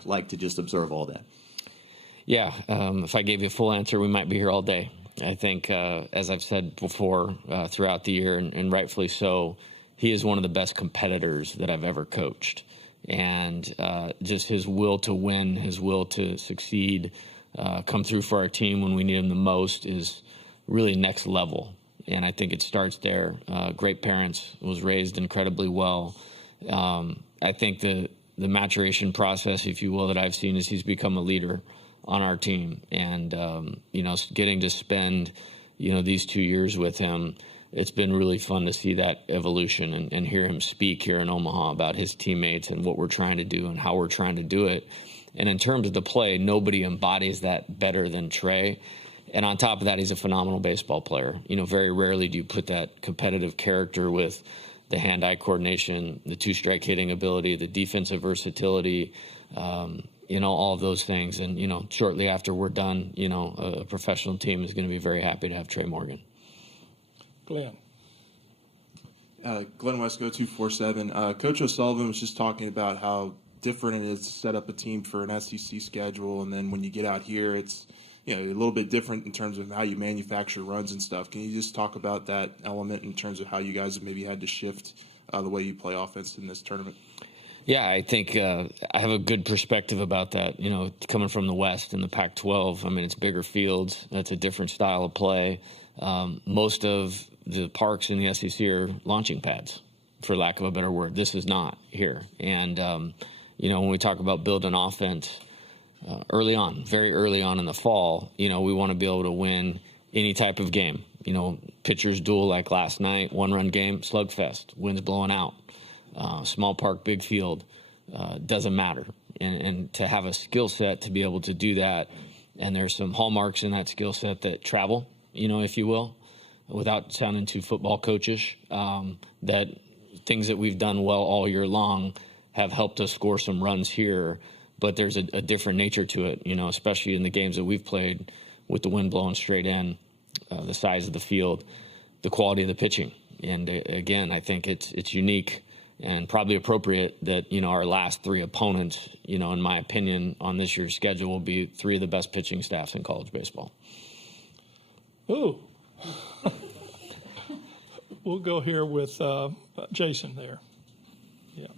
like to just observe all that? Yeah, if I gave you a full answer, we might be here all day. I think, as I've said before throughout the year, and rightfully so, he is one of the best competitors that I've ever coached. And just his will to win, his will to succeed, come through for our team when we need him the most is really next level. And I think it starts there. Great parents, was raised incredibly well. I think the maturation process, if you will, that I've seen is he's become a leader on our team. And, getting to spend, these 2 years with him, it's been really fun to see that evolution and hear him speak here in Omaha about his teammates and what we're trying to do and how we're trying to do it. And in terms of the play, nobody embodies that better than Trey. And on top of that, he's a phenomenal baseball player. Very rarely do you put that competitive character with the hand-eye coordination, the two-strike hitting ability, the defensive versatility, all of those things. And, shortly after we're done, a professional team is going to be very happy to have Trey Morgan. Glenn. Glenn Wesco, 247. Coach O'Sullivan was just talking about how different it is to set up a team for an SEC schedule, and then when you get out here, it's a little bit different in terms of how you manufacture runs and stuff. Can you just talk about that element in terms of how you guys have maybe had to shift the way you play offense in this tournament? Yeah, I think I have a good perspective about that. Coming from the West and the Pac-12, it's bigger fields. That's a different style of play. Most of the parks in the SEC are launching pads, for lack of a better word. This is not here. And, when we talk about building offense early on, very early on in the fall, we want to be able to win any type of game. Pitchers duel like last night, one-run game, slugfest, winds blowing out. Small park, big field, doesn't matter. And to have a skill set to be able to do that, and there's some hallmarks in that skill set that travel, if you will, without sounding too football coachish, that things that we've done well all year long have helped us score some runs here, but there's a different nature to it, especially in the games that we've played with the wind blowing straight in, the size of the field, the quality of the pitching. And again, I think it's unique and probably appropriate that, our last three opponents, in my opinion, on this year's schedule will be three of the best pitching staffs in college baseball. Ooh. We'll go here with Jason there. Yeah.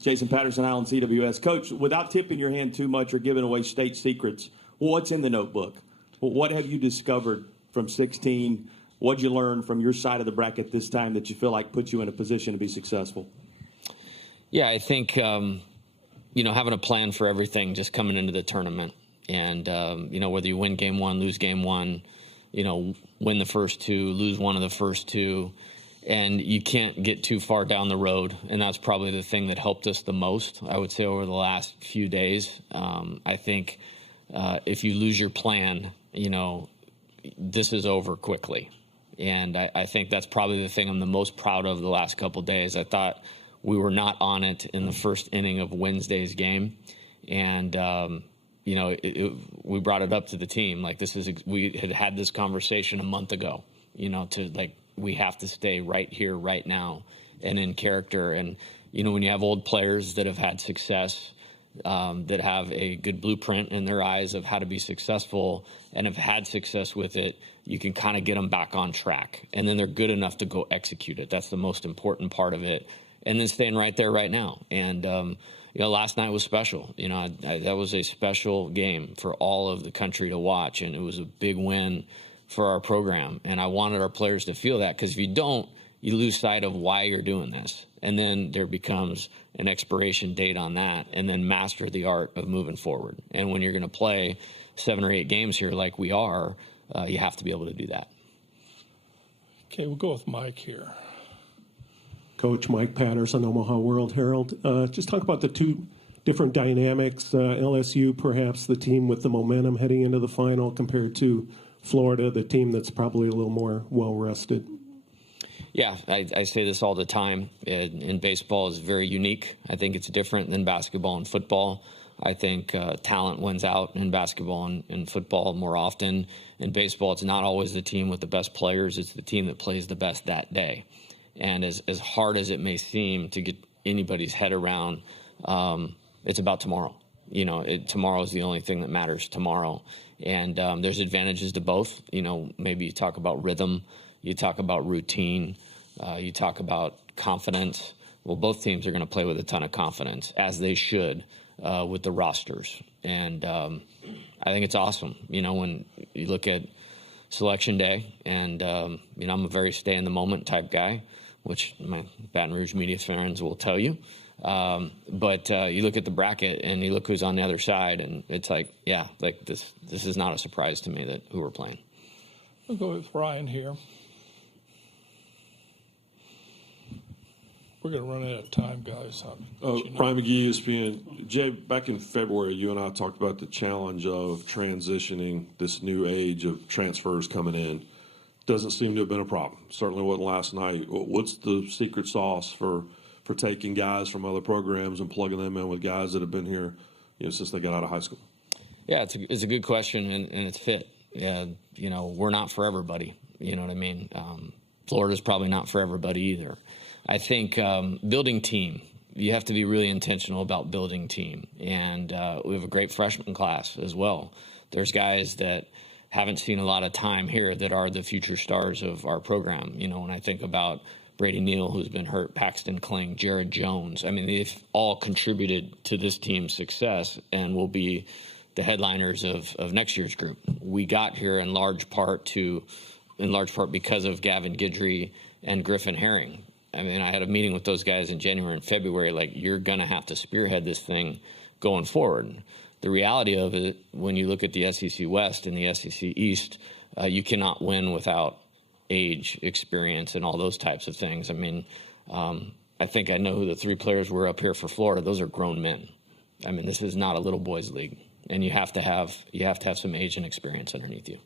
Jason Patterson, Island CWS. Coach, without tipping your hand too much or giving away state secrets, what's in the notebook? What have you discovered from 16? What'd you learn from your side of the bracket this time that you feel like puts you in a position to be successful? Yeah, I think, having a plan for everything just coming into the tournament. And, whether you win game one, lose game one, win the first two, lose one of the first two, and you can't get too far down the road. And that's probably the thing that helped us the most, I would say, over the last few days. I think if you lose your plan, this is over quickly. And I think that's probably the thing I'm the most proud of the last couple of days. I thought we were not on it in the first inning of Wednesday's game. And, we brought it up to the team. We had this conversation a month ago, we have to stay right here, right now, and in character. And, when you have old players that have had success, that have a good blueprint in their eyes of how to be successful and have had success with it, you can kind of get them back on track. And then they're good enough to go execute it. That's the most important part of it. And then staying right there right now. And, last night was special. That was a special game for all of the country to watch. And it was a big win for our program. And I wanted our players to feel that, because if you don't, you lose sight of why you're doing this. And then there becomes an expiration date on that, and then master the art of moving forward. And when you're going to play 7 or 8 games here like we are, you have to be able to do that. Okay, we'll go with Mike here. Coach Mike Patterson, Omaha World Herald. Just talk about the two different dynamics. LSU, perhaps the team with the momentum heading into the final, compared to Florida, the team that's probably a little more well-rested. Yeah, I say this all the time. And baseball is very unique. I think it's different than basketball and football. I think talent wins out in basketball and football more often. In baseball, it's not always the team with the best players. It's the team that plays the best that day. And as hard as it may seem to get anybody's head around, it's about tomorrow. Tomorrow is the only thing that matters tomorrow. And there's advantages to both. Maybe you talk about rhythm, you talk about routine, you talk about confidence. Well, both teams are going to play with a ton of confidence, as they should, with the rosters. And I think it's awesome, when you look at Selection Day, and, I'm a very stay-in-the-moment type guy, which my Baton Rouge media friends will tell you. But you look at the bracket, and you look who's on the other side, and it's this is not a surprise to me that who we're playing. We'll go with Ryan here. We're going to run out of time, guys. Ryan McGee, ESPN. Jay, back in February, you and I talked about the challenge of transitioning this new age of transfers coming in. Doesn't seem to have been a problem. Certainly wasn't last night. What's the secret sauce for taking guys from other programs and plugging them in with guys that have been here, since they got out of high school? Yeah, it's a good question, and it's fit. Yeah, we're not for everybody. You know what I mean? Florida's probably not for everybody either. I think building team, you have to be really intentional about building team. And we have a great freshman class as well. There's guys that haven't seen a lot of time here that are the future stars of our program. When I think about Brady Neal, who's been hurt, Paxton Kling, Jared Jones, they've all contributed to this team's success and will be the headliners of next year's group. We got here in large part because of Gavin Guidry and Griffin Herring. I had a meeting with those guys in January and February, you're going to have to spearhead this thing going forward. The reality of it, when you look at the SEC West and the SEC East, you cannot win without age, experience, and all those types of things. I think I know who the 3 players were up here for Florida. Those are grown men. This is not a little boys league, and you have to have some age and experience underneath you.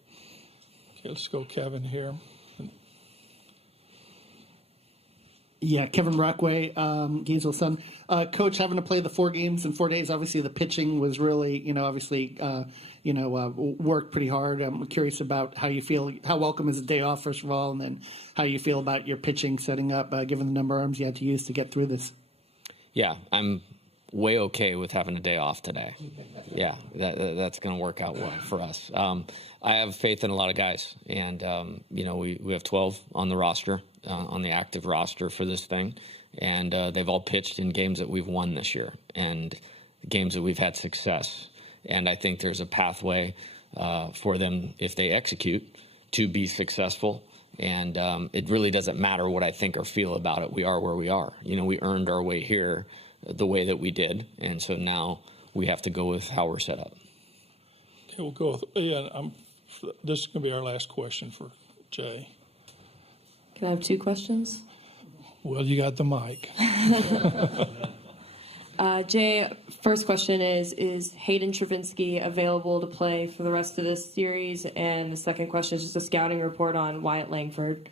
Okay, let's go Kevin here. Yeah, Kevin Brockway, Gainesville's son. Coach, having to play the 4 games in 4 days, obviously the pitching was really, worked pretty hard. I'm curious about how you feel, how welcome is a day off, first of all, and then how you feel about your pitching setting up, given the number of arms you had to use to get through this. Yeah, I'm way okay with having a day off today. Yeah, that's going to work out well for us. I have faith in a lot of guys, and we have 12 on the roster, on the active roster for this thing, and they've all pitched in games that we've won this year and games that we've had success. And I think there's a pathway for them, if they execute, to be successful. And it really doesn't matter what I think or feel about it. We are where we are. We earned our way here the way that we did, and so now we have to go with how we're set up. Okay, we'll go with, this is going to be our last question for Jay. Can I have 2 questions? Well, you got the mic. Jay, first question is Hayden Travinsky available to play for the rest of this series? And the second question is just a scouting report on Wyatt Langford.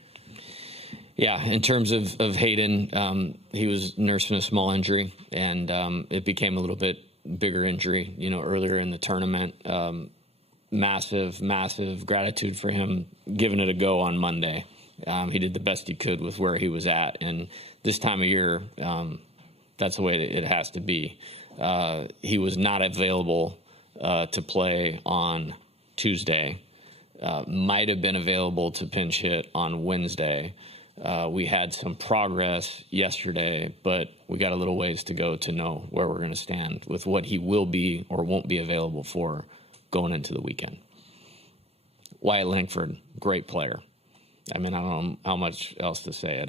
Yeah, in terms of Hayden, he was nursing a small injury, and it became a little bit bigger injury, earlier in the tournament. Massive gratitude for him giving it a go on Monday. He did the best he could with where he was at, and this time of year, that's the way it has to be. He was not available to play on Tuesday. Might have been available to pinch hit on Wednesday. We had some progress yesterday, but we got a little ways to go to know where we're going to stand with what he will be or won't be available for going into the weekend. Wyatt Langford, great player. I don't know how much else to say it.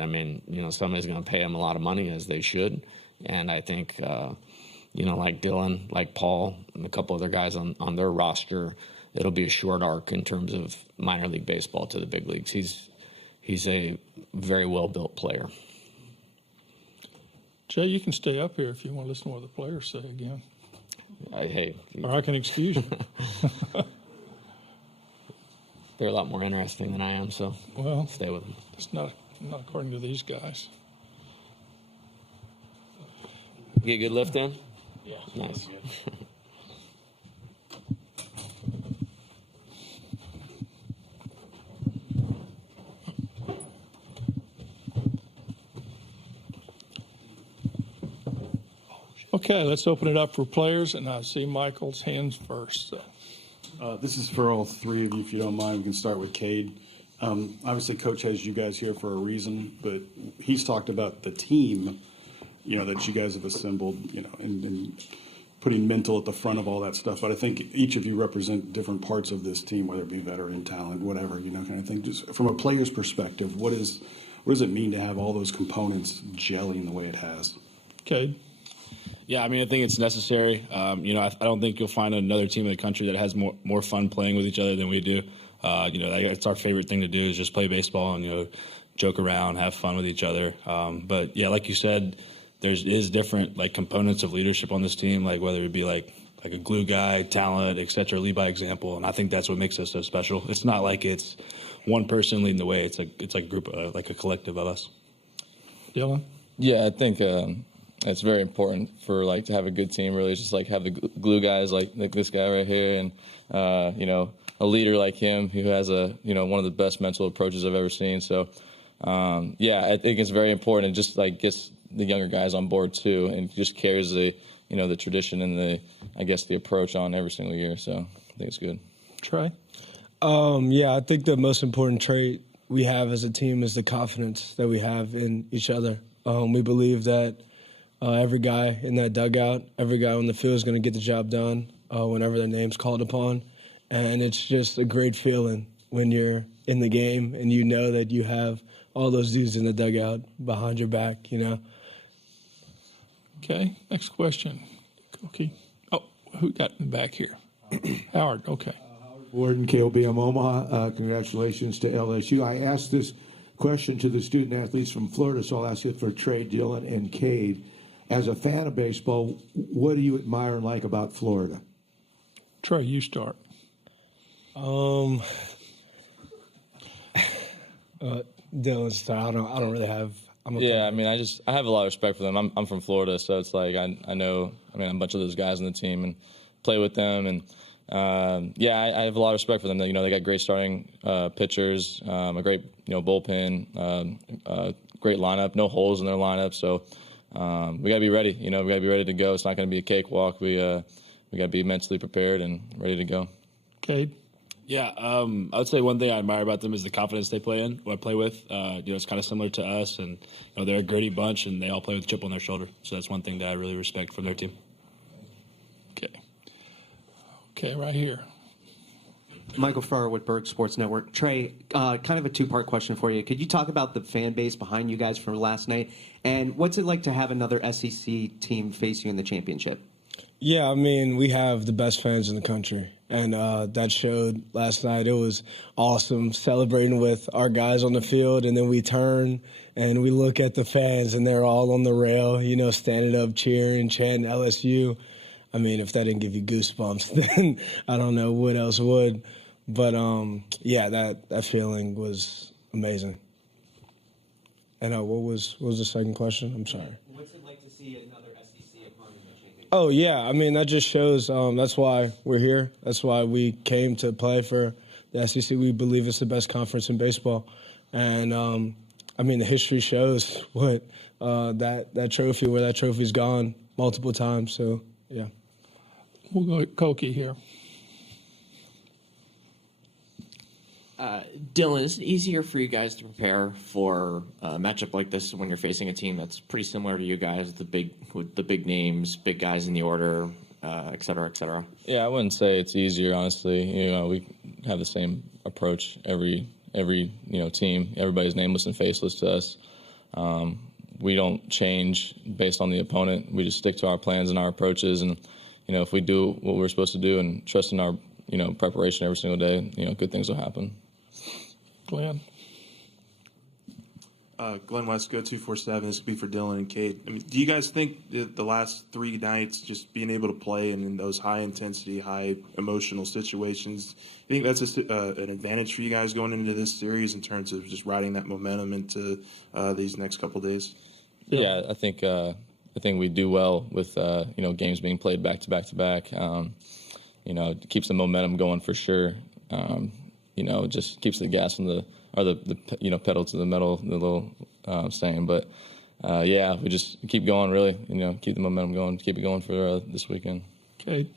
Somebody's going to pay him a lot of money, as they should. And I think, like Dylan, like Paul, and a couple other guys on their roster, it'll be a short arc in terms of minor league baseball to the big leagues. He's a very well-built player. Jay, you can stay up here if you want to listen to what the players say again. Or I can excuse you. They're a lot more interesting than I am, so stay with them. It's not according to these guys. Get a good lift in? Yeah. Nice. Okay, let's open it up for players, and I see Michael's hands first. So. This is for all 3 of you, if you don't mind. We can start with Cade. Obviously, Coach has you guys here for a reason, but he's talked about the team, that you guys have assembled, and putting mental at the front of all that stuff. But I think each of you represent different parts of this team, whether it be veteran, talent, whatever, kind of thing. Just from a player's perspective, what does it mean to have all those components gelling the way it has? Okay. Yeah, I think it's necessary. I don't think you'll find another team in the country that has more fun playing with each other than we do. It's our favorite thing to do is just play baseball and, joke around, have fun with each other. But, yeah, like you said, is different, components of leadership on this team, whether it be, like a glue guy, talent, et cetera, lead by example. And I think that's what makes us so special. It's not like it's one person leading the way. It's like a group, like a collective of us. Dylan? Yeah, I think it's very important for to have a good team. Really, just have the glue guys like this guy right here, and a leader like him who has one of the best mental approaches I've ever seen. So I think it's very important, and just gets the younger guys on board too, and just carries the the tradition and the approach on every single year. So I think it's good. Trey? I think the most important trait we have as a team is the confidence that we have in each other. We believe that every guy in that dugout, every guy on the field is going to get the job done whenever their name's called upon. And it's just a great feeling when you're in the game and you know that you have all those dudes in the dugout behind your back, Okay, next question. Okay. Oh, who got in the back here? Howard, okay. Warden, KOBM Omaha, congratulations to LSU. I asked this question to the student athletes from Florida, so I'll ask it for Trey, Dylan, and Cade. As a fan of baseball, what do you admire and like about Florida? Trey, you start. Dylan, start. I don't really have Yeah, I mean, I have a lot of respect for them. I'm from Florida, so it's like I know. I mean, a bunch of those guys on the team and play with them, and I have a lot of respect for them. You know, they got great starting pitchers, a great bullpen, great lineup, no holes in their lineup. So we got to be ready. You know, we got to be ready to go. It's not going to be a cakewalk. We got to be mentally prepared and ready to go. Cade? Yeah, I would say one thing I admire about them is the confidence they play with. It's kind of similar to us, and they're a gritty bunch, and they all play with a chip on their shoulder. So that's one thing that I really respect from their team. Okay, right here. Michael Farrar with Berg Sports Network. Trey, kind of a two-part question for you. Could you talk about the fan base behind you guys from last night, and what's it like to have another SEC team face you in the championship? Yeah, I mean, we have the best fans in the country, and that showed last night. It was awesome celebrating with our guys on the field, and then we turn and we look at the fans, and they're all on the rail, standing up, cheering, chanting LSU. I mean, if that didn't give you goosebumps, then I don't know what else would. But, that feeling was amazing. And what was the second question? I'm sorry. What's it like to see another SEC opponent in the championship? Oh, yeah. I mean, that just shows that's why we're here. That's why we came to play for the SEC. We believe it's the best conference in baseball. And, the history shows what where that trophy's gone multiple times. So, yeah. We'll go with Koki here. Dylan, is it easier for you guys to prepare for a matchup like this when you're facing a team that's pretty similar to you guys, with the big names, big guys in the order, et cetera, et cetera? Yeah, I wouldn't say it's easier, honestly. We have the same approach every team. Everybody's nameless and faceless to us. We don't change based on the opponent. We just stick to our plans and our approaches, and if we do what we're supposed to do and trust in our preparation every single day, good things will happen. Glenn? Glenn Wesco, 247. This will be for Dylan and Cade. I mean, do you guys think that the last 3 nights, just being able to play in those high-intensity, high-emotional situations, you think that's an advantage for you guys going into this series in terms of just riding that momentum into these next couple days? Yeah, I think we do well with games being played back to back to back. It keeps the momentum going for sure. It just keeps the gas on the pedal to the metal, the little saying. But we just keep going. Really, keep the momentum going. Keep it going for this weekend. Okay.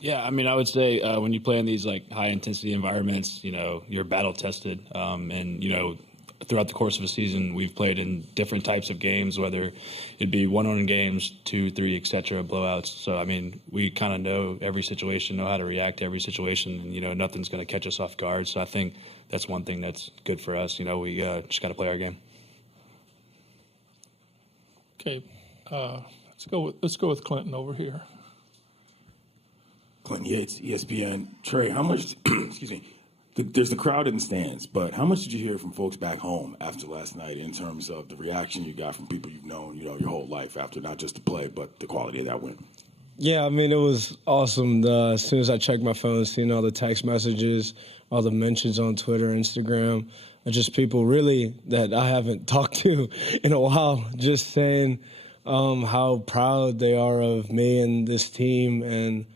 Yeah, I mean, I would say when you play in these high intensity environments, you're battle tested, and throughout the course of a season, we've played in different types of games, whether it be 1-on games, 2, 3, et cetera, blowouts. So, I mean, we kind of know every situation, know how to react to every situation, and, nothing's going to catch us off guard. So I think that's one thing that's good for us. We just got to play our game. Okay. Let's go with Clinton over here. Clinton Yates, ESPN. Trey, how much, excuse me, there's the crowd in the stands, but how much did you hear from folks back home after last night in terms of the reaction you got from people you've known, your whole life after not just the play, but the quality of that win? Yeah, I mean, it was awesome. As soon as I checked my phone, seeing all the text messages, all the mentions on Twitter, Instagram, and just people really that I haven't talked to in a while, just saying how proud they are of me and this team and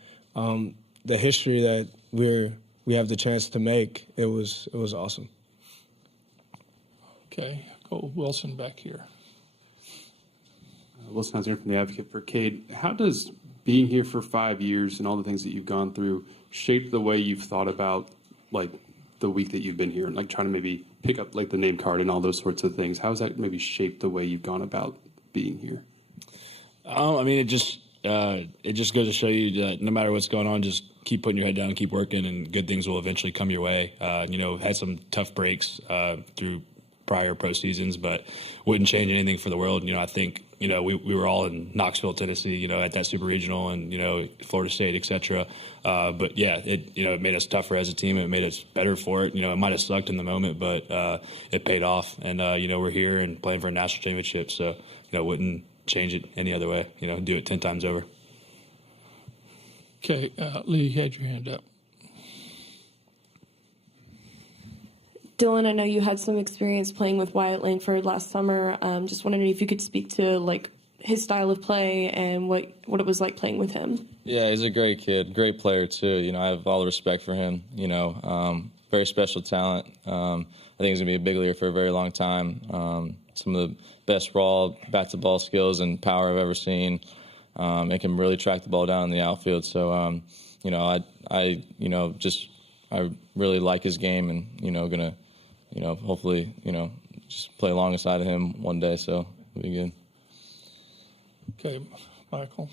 the history that we have the chance to make. It was awesome. Okay, go Wilson back here. Wilson Hauser from The Advocate for Cade. How does being here for 5 years and all the things that you've gone through shape the way you've thought about the week that you've been here and trying to maybe pick up the name card and all those sorts of things? How has that maybe shaped the way you've gone about being here? I mean, it just goes to show you that no matter what's going on, just keep putting your head down, keep working, and good things will eventually come your way. Had some tough breaks through prior pro seasons, but wouldn't change anything for the world. I think, we were all in Knoxville, Tennessee, at that super regional and, Florida State, et cetera. But yeah, it made us tougher as a team. It made us better for it. It might have sucked in the moment, but it paid off. And, we're here and playing for a national championship. So, wouldn't change it any other way, do it 10 times over. Okay, Lee, you had your hand up. Dylan, I know you had some experience playing with Wyatt Langford last summer. Just wondering if you could speak to like his style of play and what it was like playing with him. Yeah, he's a great kid, great player too. You know, I have all the respect for him. You know, very special talent. I think he's gonna be a big leader for a very long time. Some of the best raw bat-to-ball skills and power I've ever seen. And can really track the ball down in the outfield. So, you know, I really like his game, and gonna, hopefully, just play alongside of him one day. So it'll be good. Okay, Michael.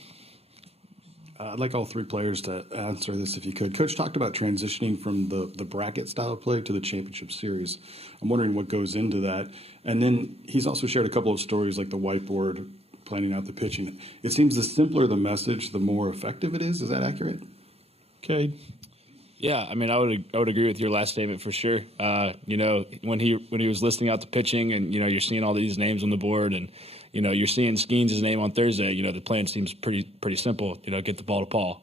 I'd like all three players to answer this if you could. Coach talked about transitioning from the bracket style of play to the championship series. I'm wondering what goes into that. And then he's also shared a couple of stories like the whiteboard, planning out the pitching. It seems the simpler the message, the more effective it is. Is that accurate? Okay. Yeah, I mean, I would agree with your last statement for sure. When he was listing out the pitching, and you're seeing all these names on the board, and you're seeing Skeens' name on Thursday. The plan seems pretty simple. Get the ball to Paul.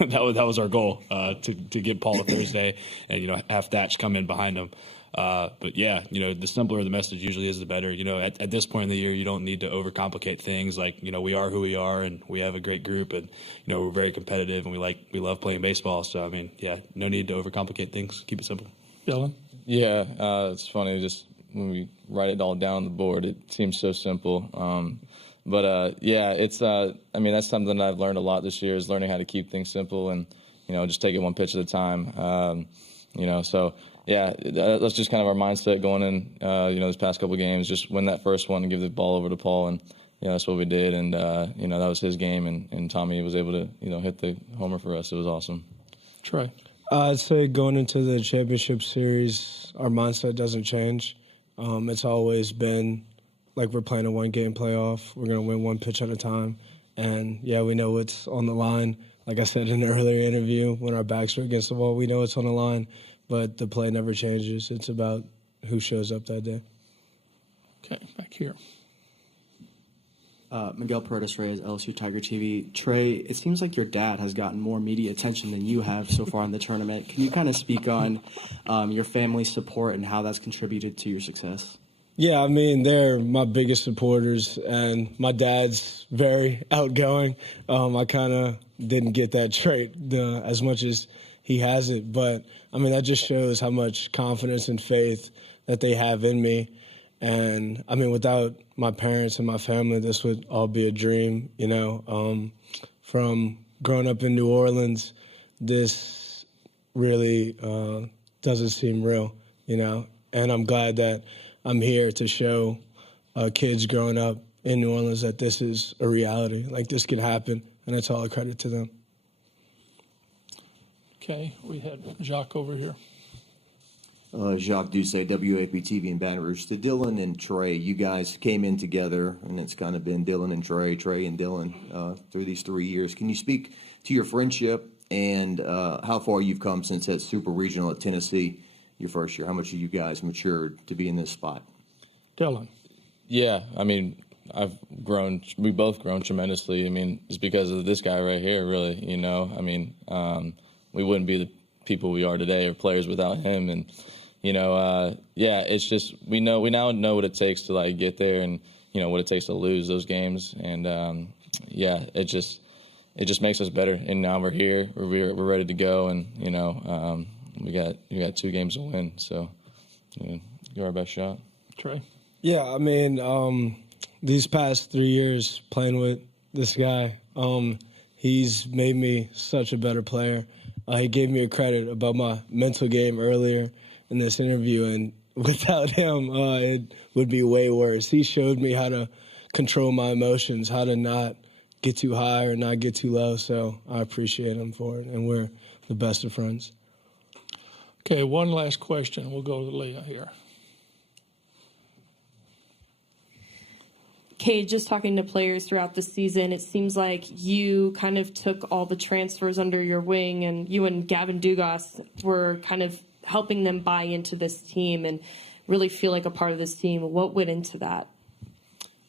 That was our goal, to get Paul to Thursday, and have Thatch come in behind him. But yeah, the simpler the message usually is, the better. At this point in the year, you don't need to overcomplicate things. Like, we are who we are, and we have a great group, and we're very competitive, and we love playing baseball. So I mean, yeah, no need to overcomplicate things. Keep it simple. Dylan? Yeah, it's funny. Just when we write it all down on the board, it seems so simple. Yeah, it's. I mean, that's something that I've learned a lot this year, is learning how to keep things simple and just take it one pitch at a time. So. Yeah, that's just kind of our mindset going in, this past couple of games. Just win that first one and give the ball over to Paul, and that's what we did. And that was his game, and Tommy was able to hit the homer for us. It was awesome. Trey? I'd say going into the championship series, our mindset doesn't change. It's always been like we're playing a one-game playoff. We're going to win one pitch at a time. And, yeah, we know what's on the line. Like I said in an earlier interview, when our backs are against the wall, we know it's on the line. But the play never changes. It's about who shows up that day. Okay, back here. Miguel Paredes Reyes, LSU Tiger TV. Trey, it seems like your dad has gotten more media attention than you have so far in the tournament. Can you kind of speak on your family's support and how that's contributed to your success? Yeah, I mean, they're my biggest supporters, and my dad's very outgoing. I kind of didn't get that trait as much as he has it, but I mean, that just shows how much confidence and faith that they have in me. And I mean, without my parents and my family, this would all be a dream, From growing up in New Orleans, this really doesn't seem real, And I'm glad that I'm here to show kids growing up in New Orleans that this is a reality. Like, this can happen, and that's all a credit to them. Okay, we had Jacques over here. Jacques Doucet, WAP-TV in Baton Rouge. To Dylan and Trey, you guys came in together, and it's kind of been Dylan and Trey and Dylan through these 3 years. Can you speak to your friendship and how far you've come since that Super Regional at Tennessee, your first year? How much have you guys matured to be in this spot? Dylan? Yeah, I mean, we both grown tremendously. I mean, it's because of this guy right here, really, I mean, we wouldn't be the people we are today or players without him. And, it's just we now know what it takes to, get there and, what it takes to lose those games. And, it just makes us better. And now we're here. We're ready to go. And, we got 2 games to win. So, give our best shot. Trey? Yeah, I mean, these past 3 years playing with this guy, he's made me such a better player. He gave me a credit about my mental game earlier in this interview, and without him, it would be way worse. He showed me how to control my emotions, how to not get too high or not get too low, so I appreciate him for it, and we're the best of friends. Okay, one last question. We'll go to Leah here. Cade, just talking to players throughout the season, it seems like you kind of took all the transfers under your wing, and you and Gavin Dugas were kind of helping them buy into this team and really feel like a part of this team. What went into that?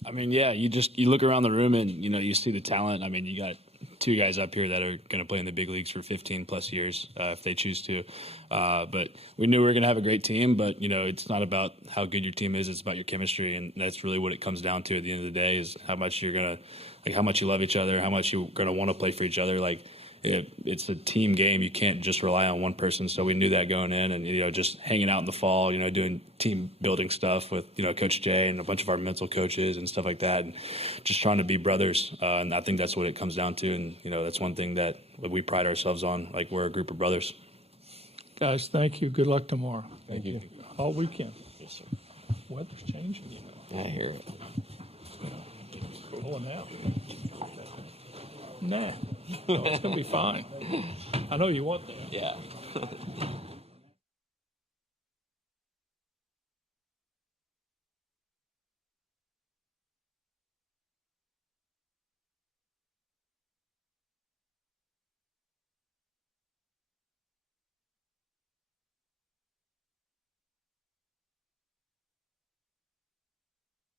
I mean, yeah, you look around the room and, you see the talent. I mean, you got two guys up here that are going to play in the big leagues for 15 plus years if they choose to. But we knew we were going to have a great team, but it's not about how good your team is, it's about your chemistry, and that's really what it comes down to at the end of the day, is how much you're going to, how much you love each other, how much you're going to want to play for each other. It's a team game. You can't just rely on one person. So we knew that going in, and just hanging out in the fall, doing team building stuff with Coach Jay and a bunch of our mental coaches and stuff like that, and just trying to be brothers. And I think that's what it comes down to. And that's one thing that we pride ourselves on. We're a group of brothers. Guys, thank you. Good luck tomorrow. Thank you. All weekend. Yes, sir. Weather's changing. I hear it. Pulling out. Nah. No, it's going to be fine. I know you want that. Yeah.